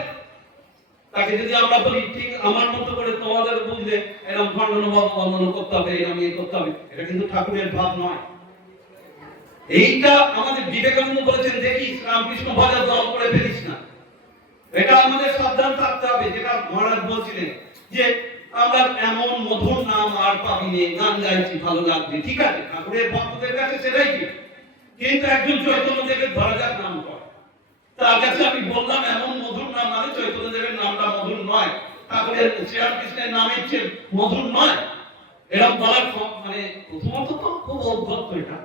তাকে যদি আমরা বলি ঠিক আমার মতো করে তোমাদের বুঝলে এরকম খণ্ডনভাব বন্ধন করতে হবে, এরকম ইয়ে করতে হবে, এটা কিন্তু ঠাকুরের ভাব নয়। এইটা আমাদের বিবেকানন্দ বলেছেন, দেখিস রামকৃষ্ণ ভজা দল করে ফেলিস না। এটা আমাদের সাবধান থাকতে হবে। যেটা মহারাজ বলছিলেন যে আমরা এমন মধুর নাম আর পাবি নে, গান গাইছি ভালো লাগছে, ঠিক আছে, ঠাকুরের ভক্তদের কাছে সেটাই ঠিক। কিন্তু একজন চৈতন্য দেবের ধরা যাক নাম কর, তার কাছে আমি বললাম এমন মধুর নাম, মানে চৈতন্য দেবের নামটা মধুর নয়, ঠাকুরের শ্রীরামকৃষ্ণের নামের চেয়ে মধুর নয়, এরকম বলার মানে প্রথমত তো খুব অদ্ভুত এটা,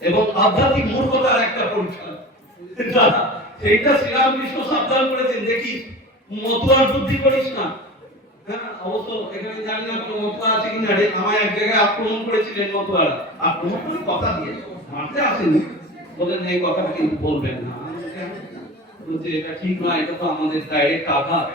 এবং আধ্যাত্মিক মূর্খতার একটা পরিচয়। সেইটা শ্রীরামকৃষ্ণ সাবধান করেছেন, দেখিস মতুয়ার বুদ্ধি করিস না। হ্যাঁ, অবশ্য এখানে জানি না কোনো মতুয়া আছে কিনা, আমায় এক জায়গায় আক্রমণ করেছিলেন মতুয়ারা, আক্রমণ করে কথা দিয়ে মারতে আসেনি, বলেন এই কথাটা কিন্তু বলবেন না, বলছে এটা ঠিক না, এটা তো আমাদের ডাইরেক্ট আঘাত।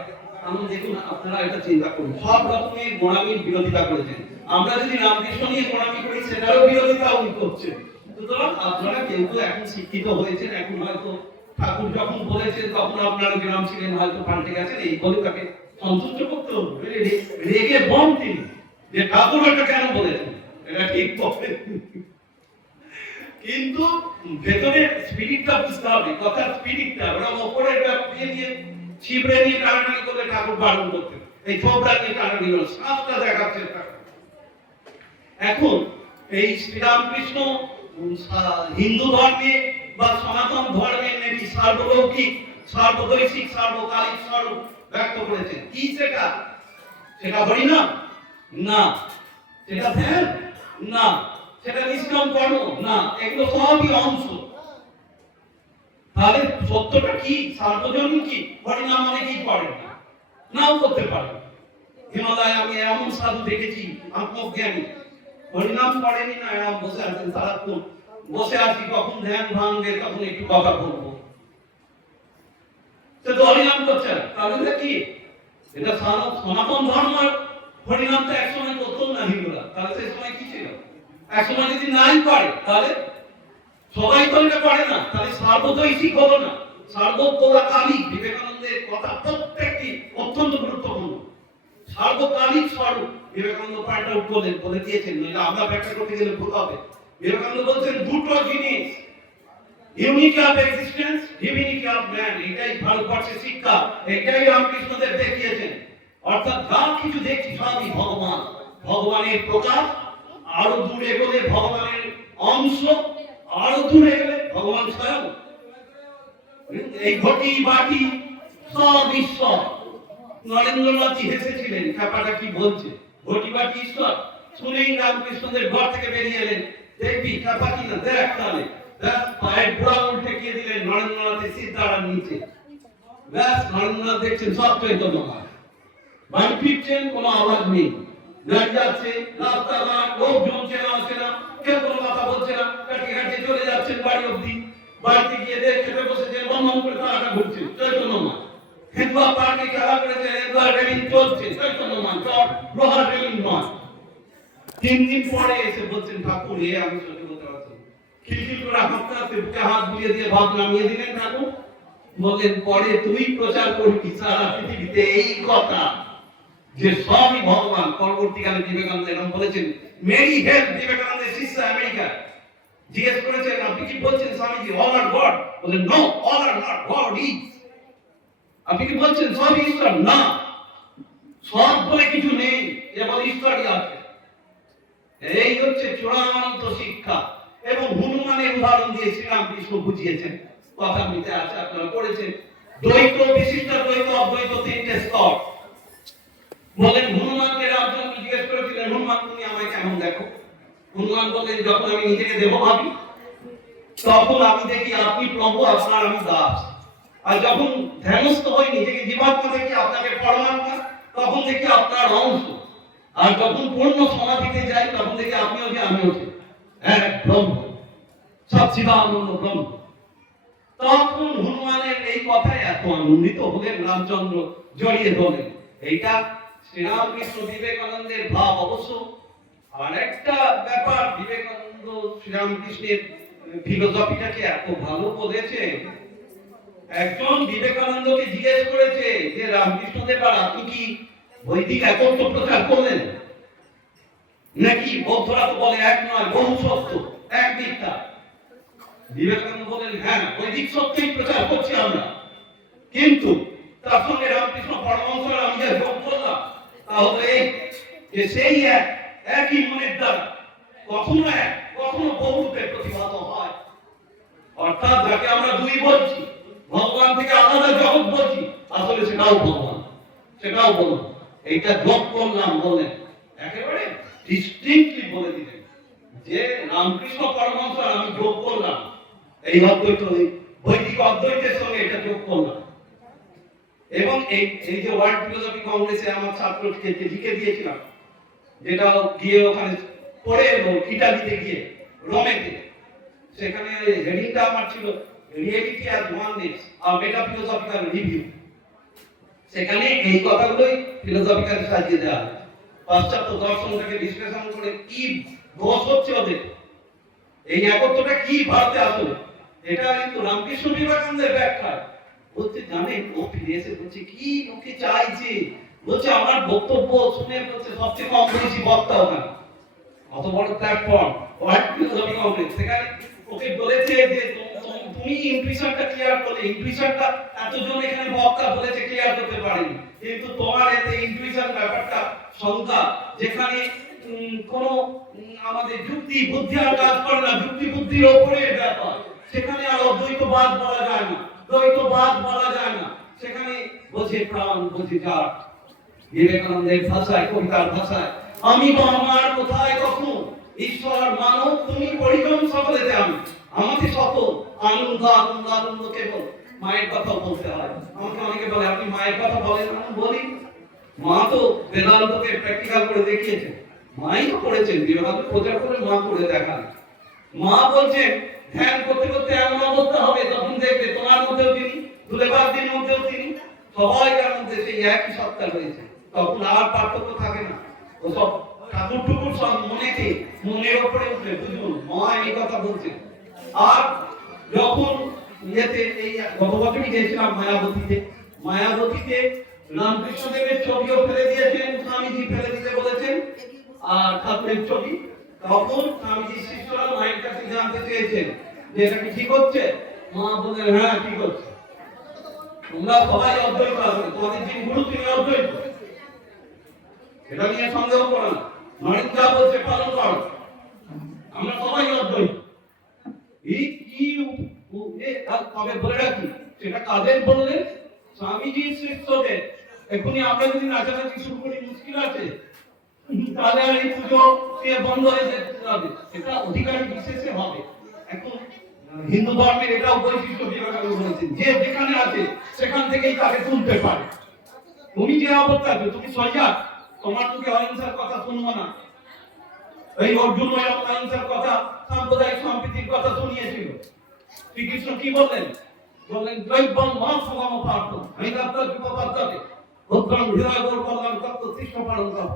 আমি দেখুন আপনারা এটা চিন্তা করুন, সব রকমের গোড়ামির বিরোধিতা করেছেন। আমরা যদি রামকৃষ্ণ নিয়ে গোড়ামি করি সেটারও বিরোধিতা উনি করছেন। সুতরাং আপনারা কিন্তু এখন শিক্ষিত হয়েছেন, এখন হয়তো ঠাকুর যখন বলেছেন তখন আপনারা গ্রাম ছিলেন, হয়তো পাল্টে গেছেন, এই বলে তাকে সন্তুষ্ট করতে হবে। রেগে বম তিনি যে ঠাকুর এটা কেন বলেছেন, এটা ঠিক বলেন, কিন্তু ভেতরে স্পিরিটটা বুঝতে হবে, কথার স্পিরিটটা। ওরা ওপরে দিয়ে দিয়ে ছিবড়ে নিয়ে টানাটানি করলে ঠাকুর বারণ করতেন, এই ছোবড়া নিয়ে টানাটানি হলো শ্বাসটা দেখাচ্ছে। এখন এই শ্রীরামকৃষ্ণ হিন্দু ধর্মে বা সনাতন ধর্মে নাকি সার্বলৌকিক, সার্বদৈশিক, সার্বকালিক স্বরূপ ব্যক্ত করেছেন। কি সেটা? সেটা হরিনাম না, সেটা ধ্যান না, সেটা নিষ্কাম কর্ম না, এগুলো সবই অংশ। তাহলে সত্যটা কি? সার্বজনীন কি? হরিনাম অনেকেই করেন না, নাও করতে পারেন। হিমালয়ে আমি এমন সাধু দেখেছি আত্মজ্ঞানী, হরিনাম করেনি না, এরকম বসে আছেন সারাক্ষণ, বসে আছি কখন ধ্যান ভাঙবে তখন একটু কথা বলবো, সে তো হরিনাম করছে না। তাহলে কি এটা সনাতন ধর্ম? হরিনামটা একসময় করতো না হিন্দুরা, তাহলে সেই সময় কি ছিল? একসময় যদি নাই করে তাহলে সবাই তো এটা করে না, তাহলে সার্বজৈশিক হলো না, সার্বকালিক। বিবেকানন্দের কথা প্রত্যেকটি অত্যন্ত গুরুত্বপূর্ণ। সার্বকালিক স্বরূপ বিবেকানন্দ পয়েন্ট আউট বলে দিয়েছেন, এটা আমরা ব্যাখ্যা করতে গেলে ভুল হবে। বিবেকানন্দ বলছেন দুটো জিনিস, unity of existence, divinity of man. এটাই ভারতবর্ষের শিক্ষা, এটাই রামকৃষ্ণদেব দেখিয়েছেন। অর্থাৎ যা কিছু দেখছি সবই ভগবান, ভগবানের প্রকাশ। আরো দূরে গেলে ভগবানের অংশ, আরো দূরে গেলে ভগবান স্বয়ং। এই ঘটি বাটি সব ঈশ্বর। নরেন্দ্রনাথ হেসেছিলেন, খ্যাপাটা কি বলছে, ঘটি বাটি ঈশ্বর। শুনেই রামকৃষ্ণদের ঘর থেকে বেরিয়ে এলেন, দেখবি খ্যাপা কিনা দেখ। তাহলে পায়ের গোড়া উল্টে গিয়ে দিলেন নরেন্দ্রনাথের সিদ্ধারার নিচে। ব্যাস, নরেন্দ্রনাথ দেখছেন সব চৈতন্যময়। বাড়ি ফিরছেন, কোনো আওয়াজ নেই, দাঁড়িয়ে যাচ্ছে রাস্তাঘাট, লোকজন চেনা আসে না, কেউ কোনো কথা বলছে না, কাটিয়ে কাটিয়ে চলে যাচ্ছেন বাড়ি অব্দি। বাড়িতে গিয়ে দেখ খেতে বসেছেন, বন্ধন করে তারাটা ঘুরছে, চৈতন্যময়। হেদুয়া পার্কে খেলা করেছে, হেদুয়া রেলিং চলছে, চৈতন্যময়, চট লোহার রেলিং নয়। 3 দিন পরে এসে বলছেন, ঠাকুর এ আমি সহ্য করতে পারছি। খিলখিল করে হাঁটতে হাঁটতে বুকে হাত বুলিয়ে দিয়ে ভাব নামিয়ে দিলেন ঠাকুর। বললেন, পরে তুই প্রচার করবি সারা পৃথিবীতে এই কথা যে সবই ভগবান। পরবর্তীকালে বিবেকানন্দ এরকম বলেছেন। মেরি হেল্প, বিবেকানন্দের শিষ্য আমেরিকা, জিজ্ঞেস করেছেন, আপনি কি বলছেন স্বামীজি অল আর গড? বলেন, no, all are not, God is. আপনি কি বলছেন সবই ঈশ্বর? না, সব বলে কিছু নেই, কেবল ঈশ্বরই আছে। এই হচ্ছে চূড়ান্ত শিক্ষা। এবং হনুমানের উদাহরণ দিয়ে শ্রীরামকৃষ্ণ বুঝিয়েছেন। কথা মিতে আছে, আপনারা পড়েছেন। দ্বৈত, বিশিষ্ট দ্বৈত, অদ্বৈত, 3টে স্তর। বলেন, হনুমানকে রামচন্দ্র জিজ্ঞেস করেছিলেন, হনুমান তুমি আমায় কেমন দেখো? হনুমান বললেন, যখন আমি নিজেকে দেব ভাবি তখন আমি দেখি আপনি প্রভু, আপনার আমি দাস। আর যখন ধ্যানস্থ হই, নিজেকে জীবাত্মা দেখি, আপনাকে পরমাত্মা, তখন দেখি আপনার অংশ। আর যখন পূর্ণ সমাধিতে যাই তখন দেখি আপনিও যে আমিও যে এক ব্রহ্ম, সচ্চিদানন্দ ব্রহ্ম। তখন হনুমানের এই কথায় এত আনন্দিত হলেন, রামচন্দ্র জড়িয়ে ধরলেন। এইটা শ্রীরামকৃষ্ণ বিবেকানন্দের ভাব অবশ্য। আর একটা ব্যাপার, বিবেকানন্দ শ্রীরামকৃষ্ণের ফিলোসফিটাকে এত ভালো বলেছে। একজন বিবেকানন্দকে জিজ্ঞেস করেছে যে, রামকৃষ্ণদেব আর আপনি কি বৈদিক একত্ব প্রচার করলেন নাকি? বৌদ্ধরা তো বলে এক নয়, বহু সত্য, এক মিথ্যা। বিবেকানন্দ বলেন, হ্যাঁ, বৈদিক সত্যই প্রচার করছি আমরা, কিন্তু তার সঙ্গে রামকৃষ্ণ পরমহংসের আমি যে যোগ করলাম তাহলে এই যে সেই একই মনের দ্বারা কখনো এক, কখনো বহু রূপে প্রতিভাত হয়। অর্থাৎ যাকে আমরা দুই বলছি, ভগবান থেকে আলাদা জগৎ বলছি, আসলে সেটাও ভগবান, সেটাও বলুন। এইটা যোগ করলাম বলেন, একেবারে ডিস্টিংক্টলি বলে দিলেন যে রামকৃষ্ণ পরমহংস আমি যোগ করলাম, এই অদ্বৈত, বৈদিক অদ্বৈতের সঙ্গে এটা যোগ করলাম। এবং এই যে ওয়ার্ল্ড ফিলোসফি কংগ্রেসে আমার ছাত্রকে লিখে দিয়েছিলাম, যেটা গিয়ে ওখানে পড়ে এলো ইটালিতে গিয়ে, রোমেতে, সেখানে হেডিংটা আমার ছিল রিয়েলিটি অ্যাজ ওয়াননেস, আ মেটাফিলোসফিক্যাল রিভিউ। সেখানে এই কথাগুলোই ফিলোসফিক্যাল সাজিয়ে দেওয়া হয়। পাশ্চাত্য দর্শনটাকে বিশ্লেষণ করে কি দোষ হচ্ছে ওদের, এই একত্বটা কি ভারতে আসলে, এটা কিন্তু রামকৃষ্ণ বিবেকানন্দের ব্যাখ্যা। বলছে, জানেন, ও ফিরে এসে বলছে, কি লোকে চাইছে, বলছে আমার বক্তব্য শুনে বলছে সবচেয়ে কম বয়সী বক্তা ওখানে, অত বড় প্ল্যাটফর্ম কংগ্রেস, সেখানে ওকে বলেছে যে তুমি ইনটুইশনটা ক্লিয়ার করলে, ইনটুইশনটা এতজন এখানে বক্তা বলেছে ক্লিয়ার করতে পারেনি, কিন্তু তোমার এতে ইনটুইশন ব্যাপারটা সংখ্যা, যেখানে কোন আমাদের যুক্তি বুদ্ধি আর কাজ করে না, যুক্তি বুদ্ধির ওপরের ব্যাপার, সেখানে আর অদ্বৈতবাদ বলা যায় না, দ্বৈতবাদ বলা যায় না, সেখানে বোঝে প্রাণ, বোঝে জাত। বিবেকানন্দের ভাষায়, কবিতার ভাষায়, আমি বা আমার কোথায় কখন, ঈশ্বর মানব তুমি পরিজন সকলেতে আমি, আমাকে সকল আনন্দ আনন্দ আনন্দ কেবল মায়ের কথা বলতে হয়। আমাকে অনেকে বলে আপনি মায়ের কথা বলেন, আমি বলি মা তো বেদান্তকে প্র্যাকটিক্যাল করে দেখিয়েছেন, মাই তো করেছেন, বিবেকানন্দ প্রচার করে মা করে দেখান। মা বলছেন ধ্যান করতে করতে এমন অবস্থা হবে তখন দেখবে তোমার মধ্যেও তিনি, দুলেবাগদের মধ্যেও তিনি, সবাইকার মধ্যে সেই একই সত্তা রয়েছে, তখন আর পার্থক্য থাকে না। ওসব ঠাকুর টুকুর সব মনেতে, মনের ওপরে উঠলে বুঝুন মা এই কথা বলছেন। আর যখন ইয়েতে এই গত বছরই গিয়েছিলাম মায়াবতীতে, মায়াবতীতে রামকৃষ্ণদেবের ছবিও ফেলে দিয়েছেন, স্বামীজি ফেলে দিতে বলেছেন, আর ঠাকুরের ছবি। তখন স্বামীজি শিষ্যরা মায়ের কাছে জানতে চেয়েছেন যে এটা কি ঠিক হচ্ছে, মা বললেন হ্যাঁ ঠিক হচ্ছে, তোমরা সবাই অদ্বৈত আছো, তোমাদের যিনি গুরু তিনি অদ্বৈত, এটা নিয়ে সন্দেহ করো না, নরেন যা বলছে পালন করো, আমরা সবাই অদ্বৈত। এই কি তবে বলে রাখি, সেটা কাদের বললেন? স্বামীজির শিষ্যদের। এখনই আমরা যদি নাচানাচি শুরু করি মুশকিল আছে, তাহলে আর এই পুজো বন্ধ হয়ে যেতে হবে, সেটা অধিকারী বিশেষে হবে। এখন হিন্দু ধর্মের এটাও বৈশিষ্ট্য, বিবেকানন্দ বলেছেন যে যেখানে আছে সেখান থেকেই তাকে তুলতে পারে। তুমি যে অবস্থা আছে, তুমি সজাগ, তোমার মুখে অহিংসার কথা শুনবো না। এই অর্জুন অহিংসার কথা, সাম্প্রদায়িক সম্প্রীতির কথা শুনিয়েছিল। শ্রীকৃষ্ণ কি বললেন? বললেন দ্বৈবং মা সগম পার্থ হৃদয়ত্ব বিপদাতে ভদ্রং হৃদয় গৌরবং তত্ত্ব কৃষ্ণ পালন কর।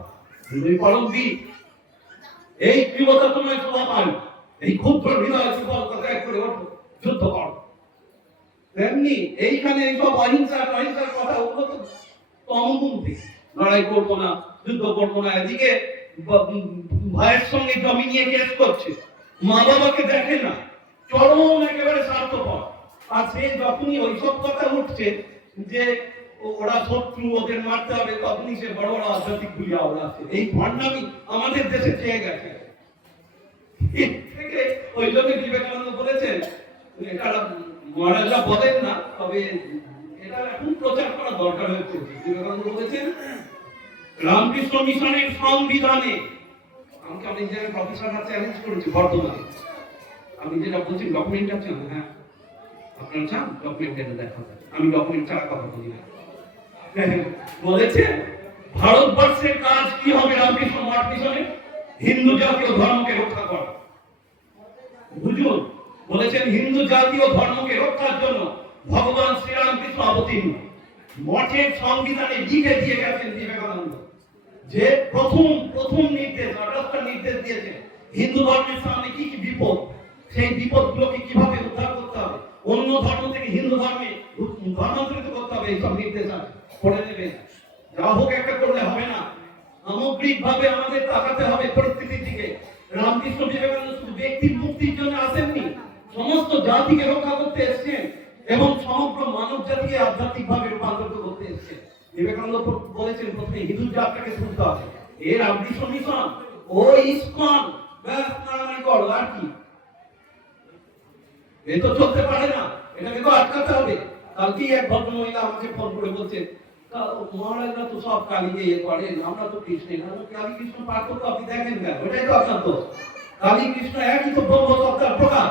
এই পরম বীর, এই বিপদা তোমায় শোভা পায়, এই ক্ষুদ্র হৃদয় সুফল কথা এক করে ওঠো, যুদ্ধ করো। তেমনি এইখানে এইসব অহিংসার কথা, ওগুলো তো তমগুণী, লড়াই করবো না, যুদ্ধ করবো না, এদিকে ভাইয়ের সঙ্গে জমি নিয়ে কেস করছে, মা বাবাকে দেখে না, চরম একেবারে স্বার্থপর। আর সে যখনই ওইসব কথা উঠছে যে ওরা শত্রু, ওদের মারতে হবে, তখনই সে বড় বড় আধ্যাত্মিক গুলিয়া ওরা আছে। এই ভণ্ডামি আমাদের দেশে চেয়ে গেছে। ওই জন্য বিবেকানন্দ বলেছেন, এটা মহারাজরা বলেন না, তবে এটা এখন প্রচার করা দরকার হয়েছে। বিবেকানন্দ বলেছেন রামকৃষ্ণ মিশনের সংবিধানে, আমাকে অনেক জায়গায় প্রফেসররা চ্যালেঞ্জ করেছে বর্তমানে, আমি যেটা বলছি ডকুমেন্ট আছে না, হ্যাঁ আপনারা চান ডকুমেন্ট এটা দেখা যায়, আমি ডকুমেন্ট ছাড়া কথা বলি না। বলেছে ভারতবর্ষের কাজ কি হবে রামকৃষ্ণ মঠ মিশনে? হিন্দু জাতীয় ধর্মকে রক্ষা করা। বুঝুন, বলেছেন হিন্দু জাতীয় ধর্মকে রক্ষার জন্য ভগবান শ্রীরামকৃষ্ণ অবতীর্ণ। মঠের সংবিধানে লিখে দিয়ে গেছেন বিবেকানন্দ যে প্রথম নির্দেশ, 28টা নির্দেশ দিয়েছেন হিন্দু ধর্মের সামনে কি কি বিপদ, সেই বিপদগুলোকে কিভাবে উদ্ধার করতে হবে, অন্য ধর্ম থেকে হিন্দু ধর্মে ধর্মান্তরিত করতে হবে, এইসব নির্দেশ আছে, পড়ে নেবেন। যা হোক একটা করলে হবে না, সামগ্রিক ভাবে আমাদের তাকাতে হবে পরিস্থিতির দিকে। রামকৃষ্ণ বিবেকানন্দ শুধু ব্যক্তির মুক্তির জন্য আসেননি, সমস্ত জাতিকে রক্ষা করতে এসেছেন এবং সমগ্র মানব জাতিকে আধ্যাত্মিক ভাবে রূপান্তরিত করতে এসেছেন। বিবেকানন্দ বলেছেন প্রথমে হিন্দু জাতটাকে তুলতে হবে, এ রামকৃষ্ণ মিশন, ও ইসকন, ব্যাস নারায়ণ করো, আর কি? এ তো চলতে পারে না, এটাকে তো আটকাতে হবে। কালকে এক ভদ্র মহিলা আমাকে ফোন করে বলছে মহারাজরা তো সব কালীকে ইয়ে করেন, আমরা তো কৃষ্ণের, কালী কৃষ্ণ পার্থক্য আপনি দেখেন কেন? ওটাই তো আপনার তো, কালী কৃষ্ণ একই তো ব্রহ্ম সত্তার প্রকাশ।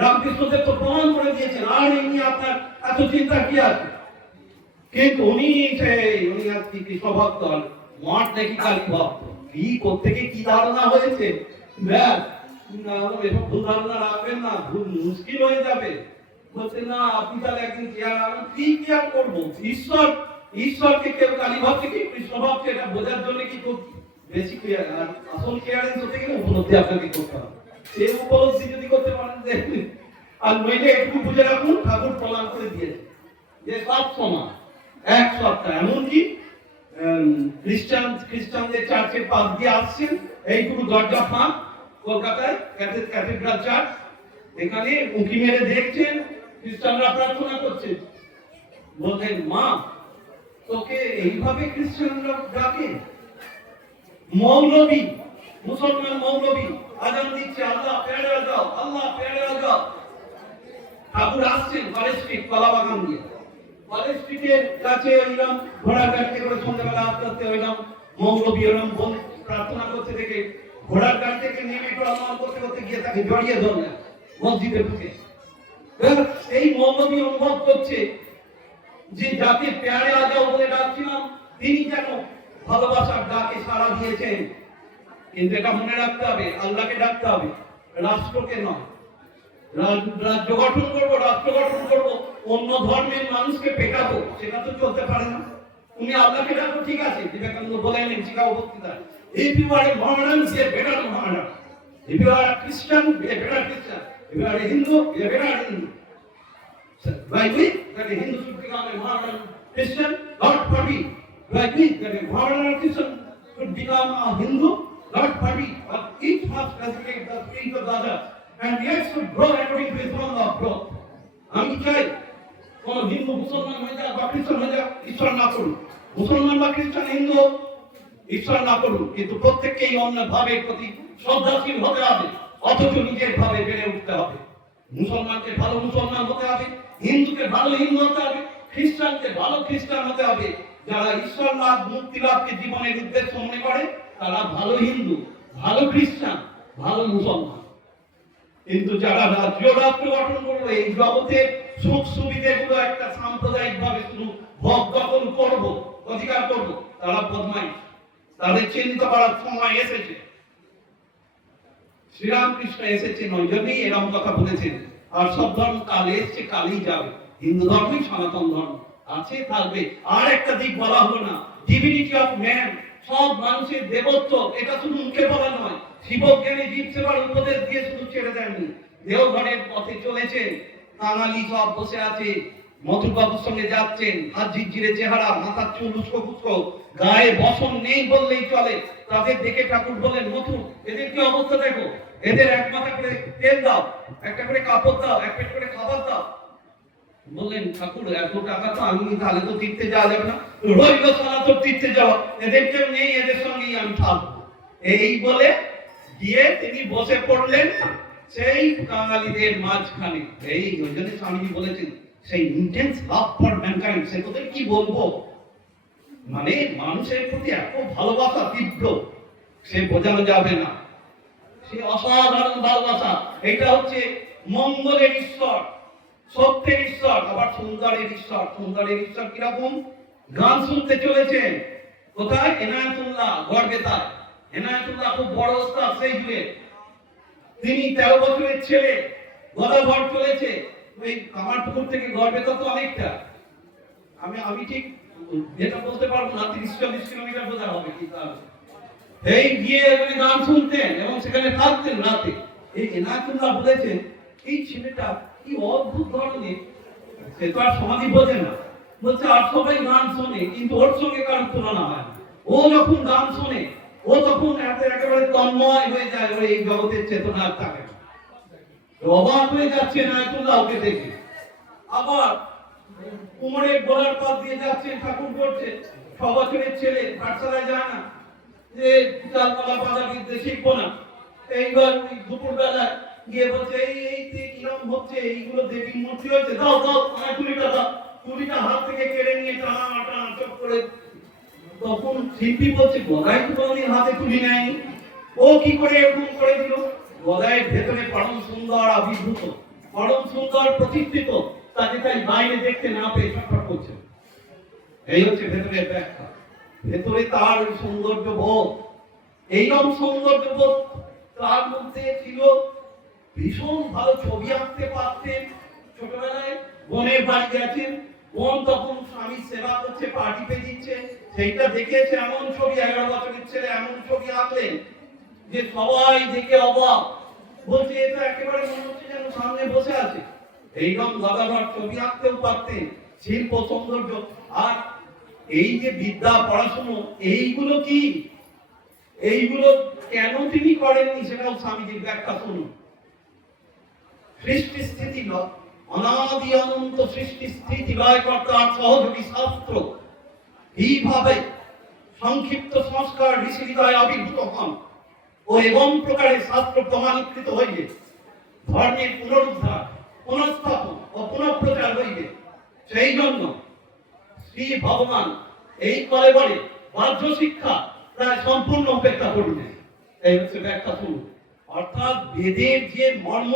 রামকৃষ্ণদেব তো প্রমাণ করে দিয়েছেন, আর এই নিয়ে আপনার এত চিন্তা কি আছে? কিন্তু উনি আজকে কৃষ্ণ ভক্ত, মঠ নাকি কালী ভক্ত, কি কোত্থেকে কি ধারণা হয়েছে, ব্যাস এসব ভুল ধারণা রাখবেন না, ভুল মুশকিল হয়ে যাবে। বলছে না আপনি তাহলে একদিন কেয়ার, কি কেয়ার করবো? ঈশ্বরকে কেউ কালী ভাবছে কি কৃষ্ণ ভাবছে, এটা বোঝার জন্য কি খুব বেশি ক্লিয়ার, আর আসল ক্লিয়ারেন্স হতে গেলে উপলব্ধি আপনাকে করতে হবে। সেই উপলব্ধি যদি করতে পারেন দেখবেন, আর নইলে একটু বুঝে রাখুন, ঠাকুর প্রমাণ করে দিয়েছে যে সব সমান, এক সত্তা। এমনকি খ্রিস্টানদের চার্চের পাশ দিয়ে আসছেন, এইটুকু দরজা ফাঁক, কলকাতায় ক্যাথেড্রাল চার্চ, এখানে উঁকি মেরে দেখছেন খ্রিস্টানরা প্রার্থনা করছে। বললেন, মা তোকে এইভাবে খ্রিস্টানরা ডাকে? মৌলবী, মুসলমান মৌলবী আজান দিচ্ছে, আল্লাহ পেড়ে যাও, আল্লাহ পেড়ে যাও। ঠাকুর আসছেন কলেজ স্ট্রিট, কলাবাগান দিয়ে, কলেজ স্ট্রিটের কাছে ওইরকম ঘোড়ার গাড়িতে করে সন্ধ্যাবেলা আস্তে আস্তে ওইরকম মৌলবী ওরকম প্রার্থনা করতে দেখে ঘোড়ার গাড়ি থেকে নেমে টোড়ামাল করতে করতে গিয়ে তাকে জড়িয়ে ধরলেন মসজিদে ঢুকে। এই মৌলবী অনুভব করছে যে যাকে প্যারে আজাও বলে ডাকছিলাম তিনি যেন ভালোবাসার ডাকে সাড়া দিয়েছেন। কিন্তু এটা মনে রাখতে হবে, আল্লাহকে ডাকতে হবে, রাষ্ট্রকে নয়। রাজ্য গঠন করবো, রাষ্ট্র গঠন করবো, অন্য ধর্মের মানুষকে পেটাবো, সেটা তো চলতে পারে না। তুমি আল্লাহকে ডাকো, ঠিক আছে, বিবেকানন্দ বলেন শিকাগো বক্তৃতায়, if you are a Mohammedan, be a better Mohammedan. If you are a Christian, be a better Christian. If you are a Hindu, be a better Hindu. So, do I agree that a Hindu should become a Mohammedan Christian? God forbid. Do I agree that a Mohammedan Christian should become a Hindu? God forbid. But each must respect the spirit of the other, and yet should grow according to his own law of growth. আমি চাই কোন হিন্দু মুসলমান হয়ে যাক বা খ্রিস্টান হয়ে যাক, ঈশ্বর না করুন, মুসলমান বা খ্রিস্টান হিন্দু ঈশ্বর না করুন, কিন্তু প্রত্যেককেই অন্য ভাবের প্রতি শ্রদ্ধাশীল হতে হবে, অথচ নিজের ভাবে বেড়ে উঠতে হবে। মুসলমানকে ভালো মুসলমান হতে হবে, হিন্দুকে ভালো হিন্দু হতে হবে, খ্রিস্টানকে ভালো খ্রিস্টান হতে হবে। যারা ঈশ্বর লাভ, মুক্তি লাভকে জীবনের উদ্দেশ্য মনে করে তারা ভালো হিন্দু, ভালো খ্রিস্টান, ভালো মুসলমান। কিন্তু যারা রাজ্য রাষ্ট্র গঠন করবো, এই জগতের সুখ সুবিধাগুলো একটা সাম্প্রদায়িক ভাবে শুধু ভোগ দখল করবো, অধিকার করবো, তারা বদমাইশ। তাদের চিহ্নিত করার সময় এসেছে। শ্রীরামকৃষ্ণ এসেছেন ওই জন্যই এরকম কথা বলেছেন। আর সব ধর্ম কালে এসছে, কালেই যাবে। হিন্দু ধর্মই সনাতন ধর্ম আছে, থাকবে। আর একটা দিক বলা হলো না, ডিভিনিটি অফ ম্যান, সব মানুষের দেবত্ব, এটা শুধু মুখে বলা নয়। শিবজ্ঞানী জীব সেবার উপদেশ দিয়ে শুধু ছেড়ে দেননি, দেওঘরের পথে চলেছেন, কাঙালি সব বসে আছে, মথুরবাবুর সঙ্গে যাচ্ছেন, হাত ঝিরঝিরে চেহারা, মাথার চুল উস্কো ফুস্কো, গায়ে বসন নেই বললেই চলে। তাদের দেখে ঠাকুর বলেন, মথুর এদের কি অবস্থা দেখো, এদের এক মাথা করে তেল দাও, একটা করে কাপড় দাও, এক পেট করে খাবার দাও। বললেন, ঠাকুর এত টাকা তো আমি, তাহলে তো তীর্থে যাওয়া যাবে না, রইল সনাতন তীর্থে যাওয়া, এদের কেউ নেই, এদের সঙ্গেই আমি থাকবো। এই বলে গিয়ে তিনি বসে পড়লেন সেই কাঙালিদের মাঝখানে। এই ওই জন্য স্বামীজি বলেছেন, সেই ইন্টেন্স লাভ ফর ম্যানকাইন্ড, সে তোদের কি বলবো, মানে মানুষের প্রতি এত ভালোবাসা তীব্র, সে বোঝানো যাবে না। সে অসাধারণ ভালোবাসা। এটা হচ্ছে মঙ্গলের ঈশ্বর, সত্যের ঈশ্বর, আবার সুন্দরের ঈশ্বর। সুন্দরের ঈশ্বর কিরকম? গান শুনতে চলেছেন কোথায়? এনায়েতুল্লাহ গড়বেতায়। এনায়েতুল্লাহ খুব বড় ওস্তাদ সেই যুগে। তিনি 13 বছরের ছেলে, গদাধর চলেছে ওই কামারপুকুর থেকে গড়বেতা তো অনেকটা, আমি ঠিক যেটা বলতে পারবো না, 30-40 কিলোমিটার বোধহয় হবে কি তাহলে। এই গিয়ে এখানে গান শুনতেন এবং সেখানে থাকতেন রাতে। এই এনায়েতুল্লাহ বলেছেন, এই ছেলেটা কি অদ্ভুত ধরনের, সে তো আর সমাধি বোঝে না, বলছে আর সবাই গান শোনে কিন্তু ওর সঙ্গে কারোর তুলনা হয় না। ও যখন গান শোনে, ও তখন একেবারে তন্ময় হয়ে যায়, ওর এই জগতের চেতনা আর থাকে না। অবাক হয়ে যাচ্ছে এনায়েতুল্লাহ ওকে দেখে। আবার কুমোরের গোলার পথ দিয়ে যাচ্ছে, ঠাকুর করছে, 6 বছরের ছেলে, পাঠশালায় যায় না, যে চালকলা বাধা বিদ্যে শিখবো না। এইবার দুপুর বেলায় গিয়ে বলছে, এই কিরকম হচ্ছে, এইগুলো দেবীর মূর্তি হয়েছে, দাও দাও তুলিটা দাও। তুলিটা হাত থেকে কেড়ে নিয়ে টানা টানা চোখ করে। তখন শিল্পী বলছে, গদাই তো কোনদিন হাতে তুলি নেয়নি, ও কি করে এরকম করে দিল? গদায়ের ভেতরে পরম সুন্দর আবির্ভূত, পরম সুন্দর প্রতিষ্ঠিত, তাকে তাই বাইরে দেখতে না পেয়ে ছটফট করছে। এই হচ্ছে ভেতরের ব্যাখ্যা। ভেতরে তার সৌন্দর্য বোধ, এইরকম সৌন্দর্য বোধ তার মধ্যে ছিল। ভীষণ ভালো ছবি আঁকতে পারতেন। ছোটবেলায় বোনের বাড়ি গেছেন, বোন তখন স্বামীর সেবা করছে, পা টিপে দিচ্ছে, সেইটা দেখেছে এমন ছবি, 11 বছরের ছেলে এমন ছবি আঁকলেন যে সবাই দেখে অবাক, বলছে এটা একেবারে মনে হচ্ছে যেন সামনে বসে আছে। এইরকম গদাধর ছবি আঁকতেও পারতেন, শিল্প সৌন্দর্য। আর এই যে বিদ্যা পড়াশুনো এইগুলো কি, এইগুলো কেন তিনি করেননি সেটাও স্বামীজির ব্যাখ্যা শুনুন। সৃষ্টি স্থিতি অনাদি অনন্ত সৃষ্টি স্থিতি লয় কর্তা সহযোগী শাস্ত্র এইভাবে সংক্ষিপ্ত সংস্কার ঋষি হৃদয় আবির্ভূত হন ও এবং প্রকারে শাস্ত্র প্রমাণীকৃত হইবে, ধর্মের পুনরুদ্ধার পুনঃস্থাপন ও পুনঃপ্রচার হইবে। সেই জন্য শ্রী ভগবান এই কলে বলে বাহ্য শিক্ষা প্রায় সম্পূর্ণ উপেক্ষা করিলেন। এই হচ্ছে ব্যাখ্যা শুনুন। অর্থাৎ বেদের যে মর্ম,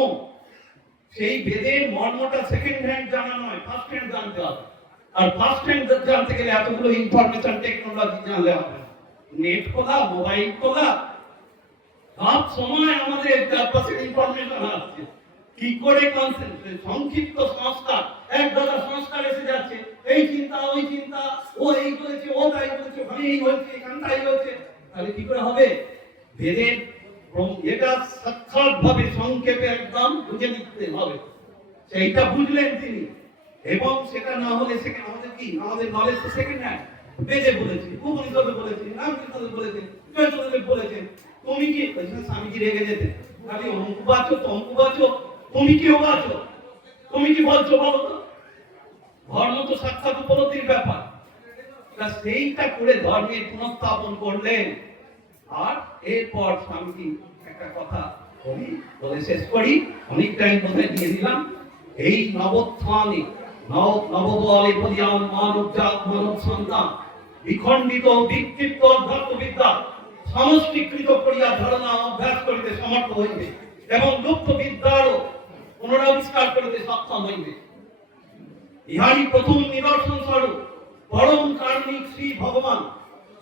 সেই বেদের মর্মটা সেকেন্ড হ্যান্ড জানা নয়, ফার্স্ট হ্যান্ড জানতে হবে। আর ফার্স্ট হ্যান্ড জানতে গেলে এতগুলো ইনফরমেশন টেকনোলজি জানলে হবে, নেট খোলা, মোবাইল খোলা, সব সময় আমাদের চারপাশে ইনফরমেশন আসছে। কি করে কনসেন্ট্রেট, সংক্ষিপ্ত সংস্কার, এক দাদা সংস্কার এসে যাচ্ছে, এই চিন্তা ওই চিন্তা, ও এই বলেছে ও তাই বলেছে, ওখানে এই হয়েছে এখানে তাই হয়েছে, তাহলে কি করে হবে? বেদের এটা সাক্ষাৎ ভাবে সংক্ষেপে একদম বুঝে নিতে হবে, সেইটা বুঝলেন তিনি। এবং সেটা না হলে সেখানে আমাদের কি, আমাদের নলেজ তো সেকেন্ড হ্যান্ড। বেদে বলেছে, উপনিষদে বলেছে, রামকৃষ্ণদেব বলেছেন, জয়দেব বলেছেন, তুমি কি স্বামীজি রেগে যেতেন, খালি অঙ্কু বাঁচো তঙ্কু বাঁচো, তুমি কি বাঁচো, তুমি কি বলছো বলো তো? ধর্ম তো সাক্ষাৎ উপলব্ধির ব্যাপার। সেইটা করে ধর্মের পুনঃস্থাপন করলেন। আর এরপর স্বামীজি একটা কথা বলে শেষ করি, অনেক টাইম বোধহয় দিয়ে দিলাম। এই নবোত্থানে নবদলে প্রদিয়ান মানবজাত মানব সন্তান বিখণ্ডিত বিক্ষিপ্ত অধ্যাত্মবিদ্যা সমষ্টিকৃত করিয়া ধারণা অভ্যাস করিতে সমর্থ হইবে এবং লুপ্ত বিদ্যারও পুনরাবিষ্কার করিতে সক্ষম হইবে। ইহারই প্রথম নিদর্শন স্বরূপ পরম কার্মিক শ্রী ভগবান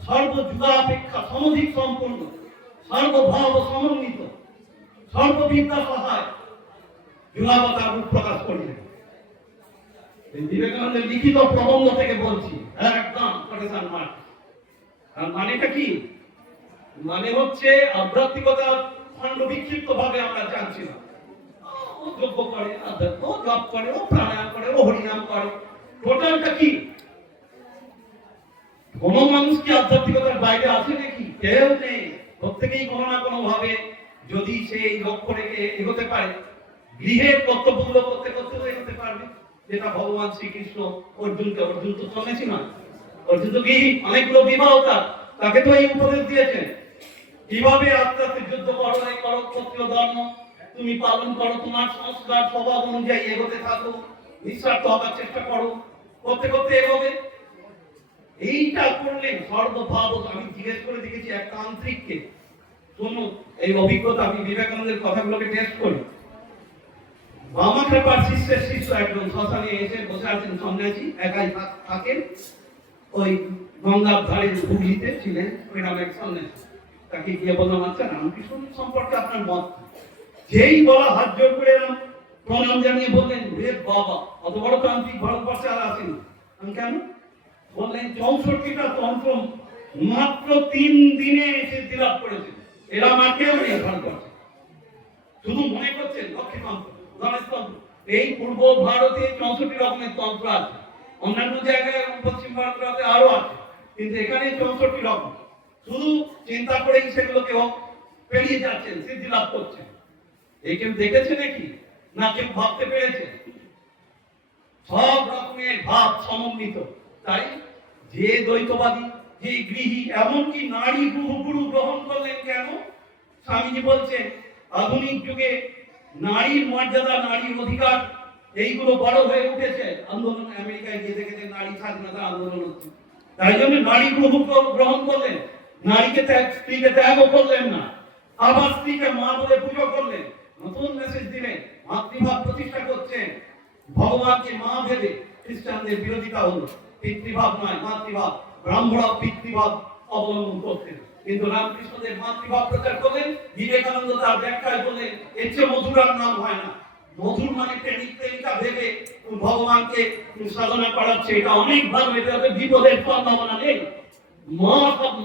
সর্বযুগাপেক্ষা সমধিক সম্পূর্ণ, সর্বভাব সমন্বিত, সর্ববিদ্যা সহায় যুগাবতার রূপ প্রকাশ করিলেন। বিবেকানন্দের লিখিত প্রবন্ধ থেকে বলছি, একদম কোটেশন মার্ক। আর মানেটা কি? মানে হচ্ছে আধ্যাত্মিকতা খণ্ড বিক্ষিপ্ত ভাবে আমরা জানছি না। ও যোগ্য করে, ও জপ করে, ও প্রাণায়াম করে, ও হরিনাম করে, টোটালটা কি? কোন মানুষ কি আধ্যাত্মিকতার বাইরে আছে নাকি? কেউ নেই। প্রত্যেকেই কোনো না কোনো ভাবে যদি সে এই লক্ষ্য রেখে এগোতে পারে, গৃহের কর্তব্যগুলো করতে করতে এগোতে পারবে, যেটা ভগবান শ্রীকৃষ্ণ অর্জুনকে, অর্জুন তো চলেছি না, অর্জুন তো গৃহী, অনেকগুলো বিবাহ তাকে তো এই উপদেশ দিয়েছেন কিভাবে আস্তে আস্তে যুদ্ধ করো, এই করো, ক্ষত্রিয় ধর্ম তুমি পালন করো, তোমার সংস্কার স্বভাব অনুযায়ী এগোতে থাকো, নিঃস্বার্থ হবার চেষ্টা করো, করতে করতে এগোবে। এইটা করলেন সর্বভাব। আমি জিজ্ঞেস করে দেখেছি এক তান্ত্রিককে, শুনুন এই অভিজ্ঞতা, আমি বিবেকানন্দের কথাগুলোকে টেস্ট করি। বামাখ্যাপার শিষ্যের শিষ্য একজন শ্মশানে এসে বসে আছেন, সন্ন্যাসী একাই থাকেন, ওই গঙ্গার ধারে হুগলিতে ছিলেন ওই নামে এক সন্ন্যাসী। তাকে গিয়ে বললাম, আচ্ছা রামকৃষ্ণ সম্পর্কে আপনার মত? যেই বলা হাত জোর করে প্রণাম জানিয়ে বললেন, রে বাবা, অত বড় তান্ত্রিক ভারতবর্ষে আর আসেনি। আমি কেন? বললেন 64টা তন্ত্র মাত্র 3 দিনে সিদ্ধি লাভ করেছে, এরা মাকেও নেই ভারতবর্ষে। শুধু মনে করছেন লক্ষ্মীতন্ত্র, গণেশতন্ত্র, এই পূর্ব ভারতে 64 রকমের তন্ত্র আছে, অন্যান্য জায়গায় পশ্চিম ভারতে আরো আছে, কিন্তু এখানে 64 রকম। শুধু চিন্তা করেই সেগুলো কেউ পেরিয়ে যাচ্ছেন, সিদ্ধি লাভ করছেন। এই কেউ দেখেছে নাকি? না কেউ ভাবতে পেরেছে? সব রকমের ভাব সমন্বিত। তাই যে দ্বৈতবাদী, যে গৃহী, এমনকি নারী গুরু গ্রহণ করলেন কেন? স্বামীজি বলছেন আধুনিক যুগে নারীর মর্যাদা, নারীর অধিকার এইগুলো বড় হয়ে উঠেছে। আন্দোলন আমেরিকায় গিয়ে দেখেছেন নারী স্বাধীনতা আন্দোলন হচ্ছে, তাই জন্য নারী গ্রহণ করলেন, নারীকে স্ত্রীকে ত্যাগও করলেন না, আবার স্ত্রীকে মা বলে পুজো করলেন, নতুন মেসেজ দিলেন, মাতৃভাব প্রতিষ্ঠা করছেন। ভগবানকে মা ভেবে খ্রিস্টানদের বিরোধিতা হলো, পিতৃভাব নয় মাতৃভাব। ব্রাহ্মণরা পিতৃভাব অবলম্বন করতেন, কিন্তু রামকৃষ্ণদেব মাতৃভাব প্রচার করলেন। বিবেকানন্দ তার ব্যাখ্যায় বললেন, এর চেয়ে মধুরার নাম হয় না। মধুর মানে প্রেমিক প্রেমিকা ভেবে ভগবানকে সাধনা করাচ্ছে, এটা অনেক ভালো, এটাতে বিপদের সম্ভাবনা নেই।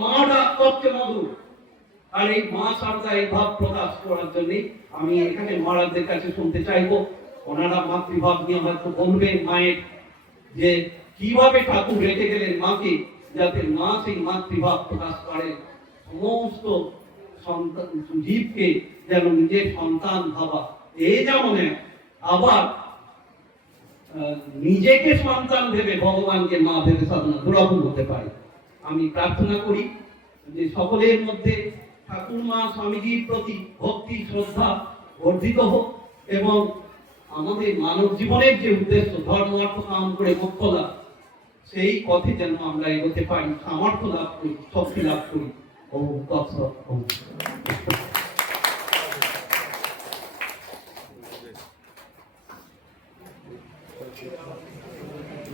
মাটা সবচেয়ে মধুর। আর এই মা সারদা এই ভাব প্রকাশ করার জন্য আমি এখানে মহারাজদের কাছে শুনতে চাইবো, ওনারা মাতৃভাব নিয়ে হয়তো বলবেন মায়ের যে কিভাবে ঠাকুর রেখে গেলেন মাকে, যাতে মা সেই মাতৃভাব প্রকাশ করে, সমস্ত সন্তান জীবকে যেন নিজের সন্তান ভাবা। এই যেমন আবার নিজেকে সন্তান ভেবে ভগবানকে মা ভেবে সাধনা দুরকম হতে পারে। আমি প্রার্থনা করি যে সকলের মধ্যে ঠাকুর মা স্বামীজির প্রতি ভক্তি শ্রদ্ধা বর্ধিত হোক, এবং আমাদের মানব জীবনের যে উদ্দেশ্য ধর্ম অর্থ কাম করে মোক্ষ লাভ, সেই পথে যেন আমরা এগোতে পারি, সামর্থ্য লাভ করি, শক্তি লাভ করি। ও তৎসৎ।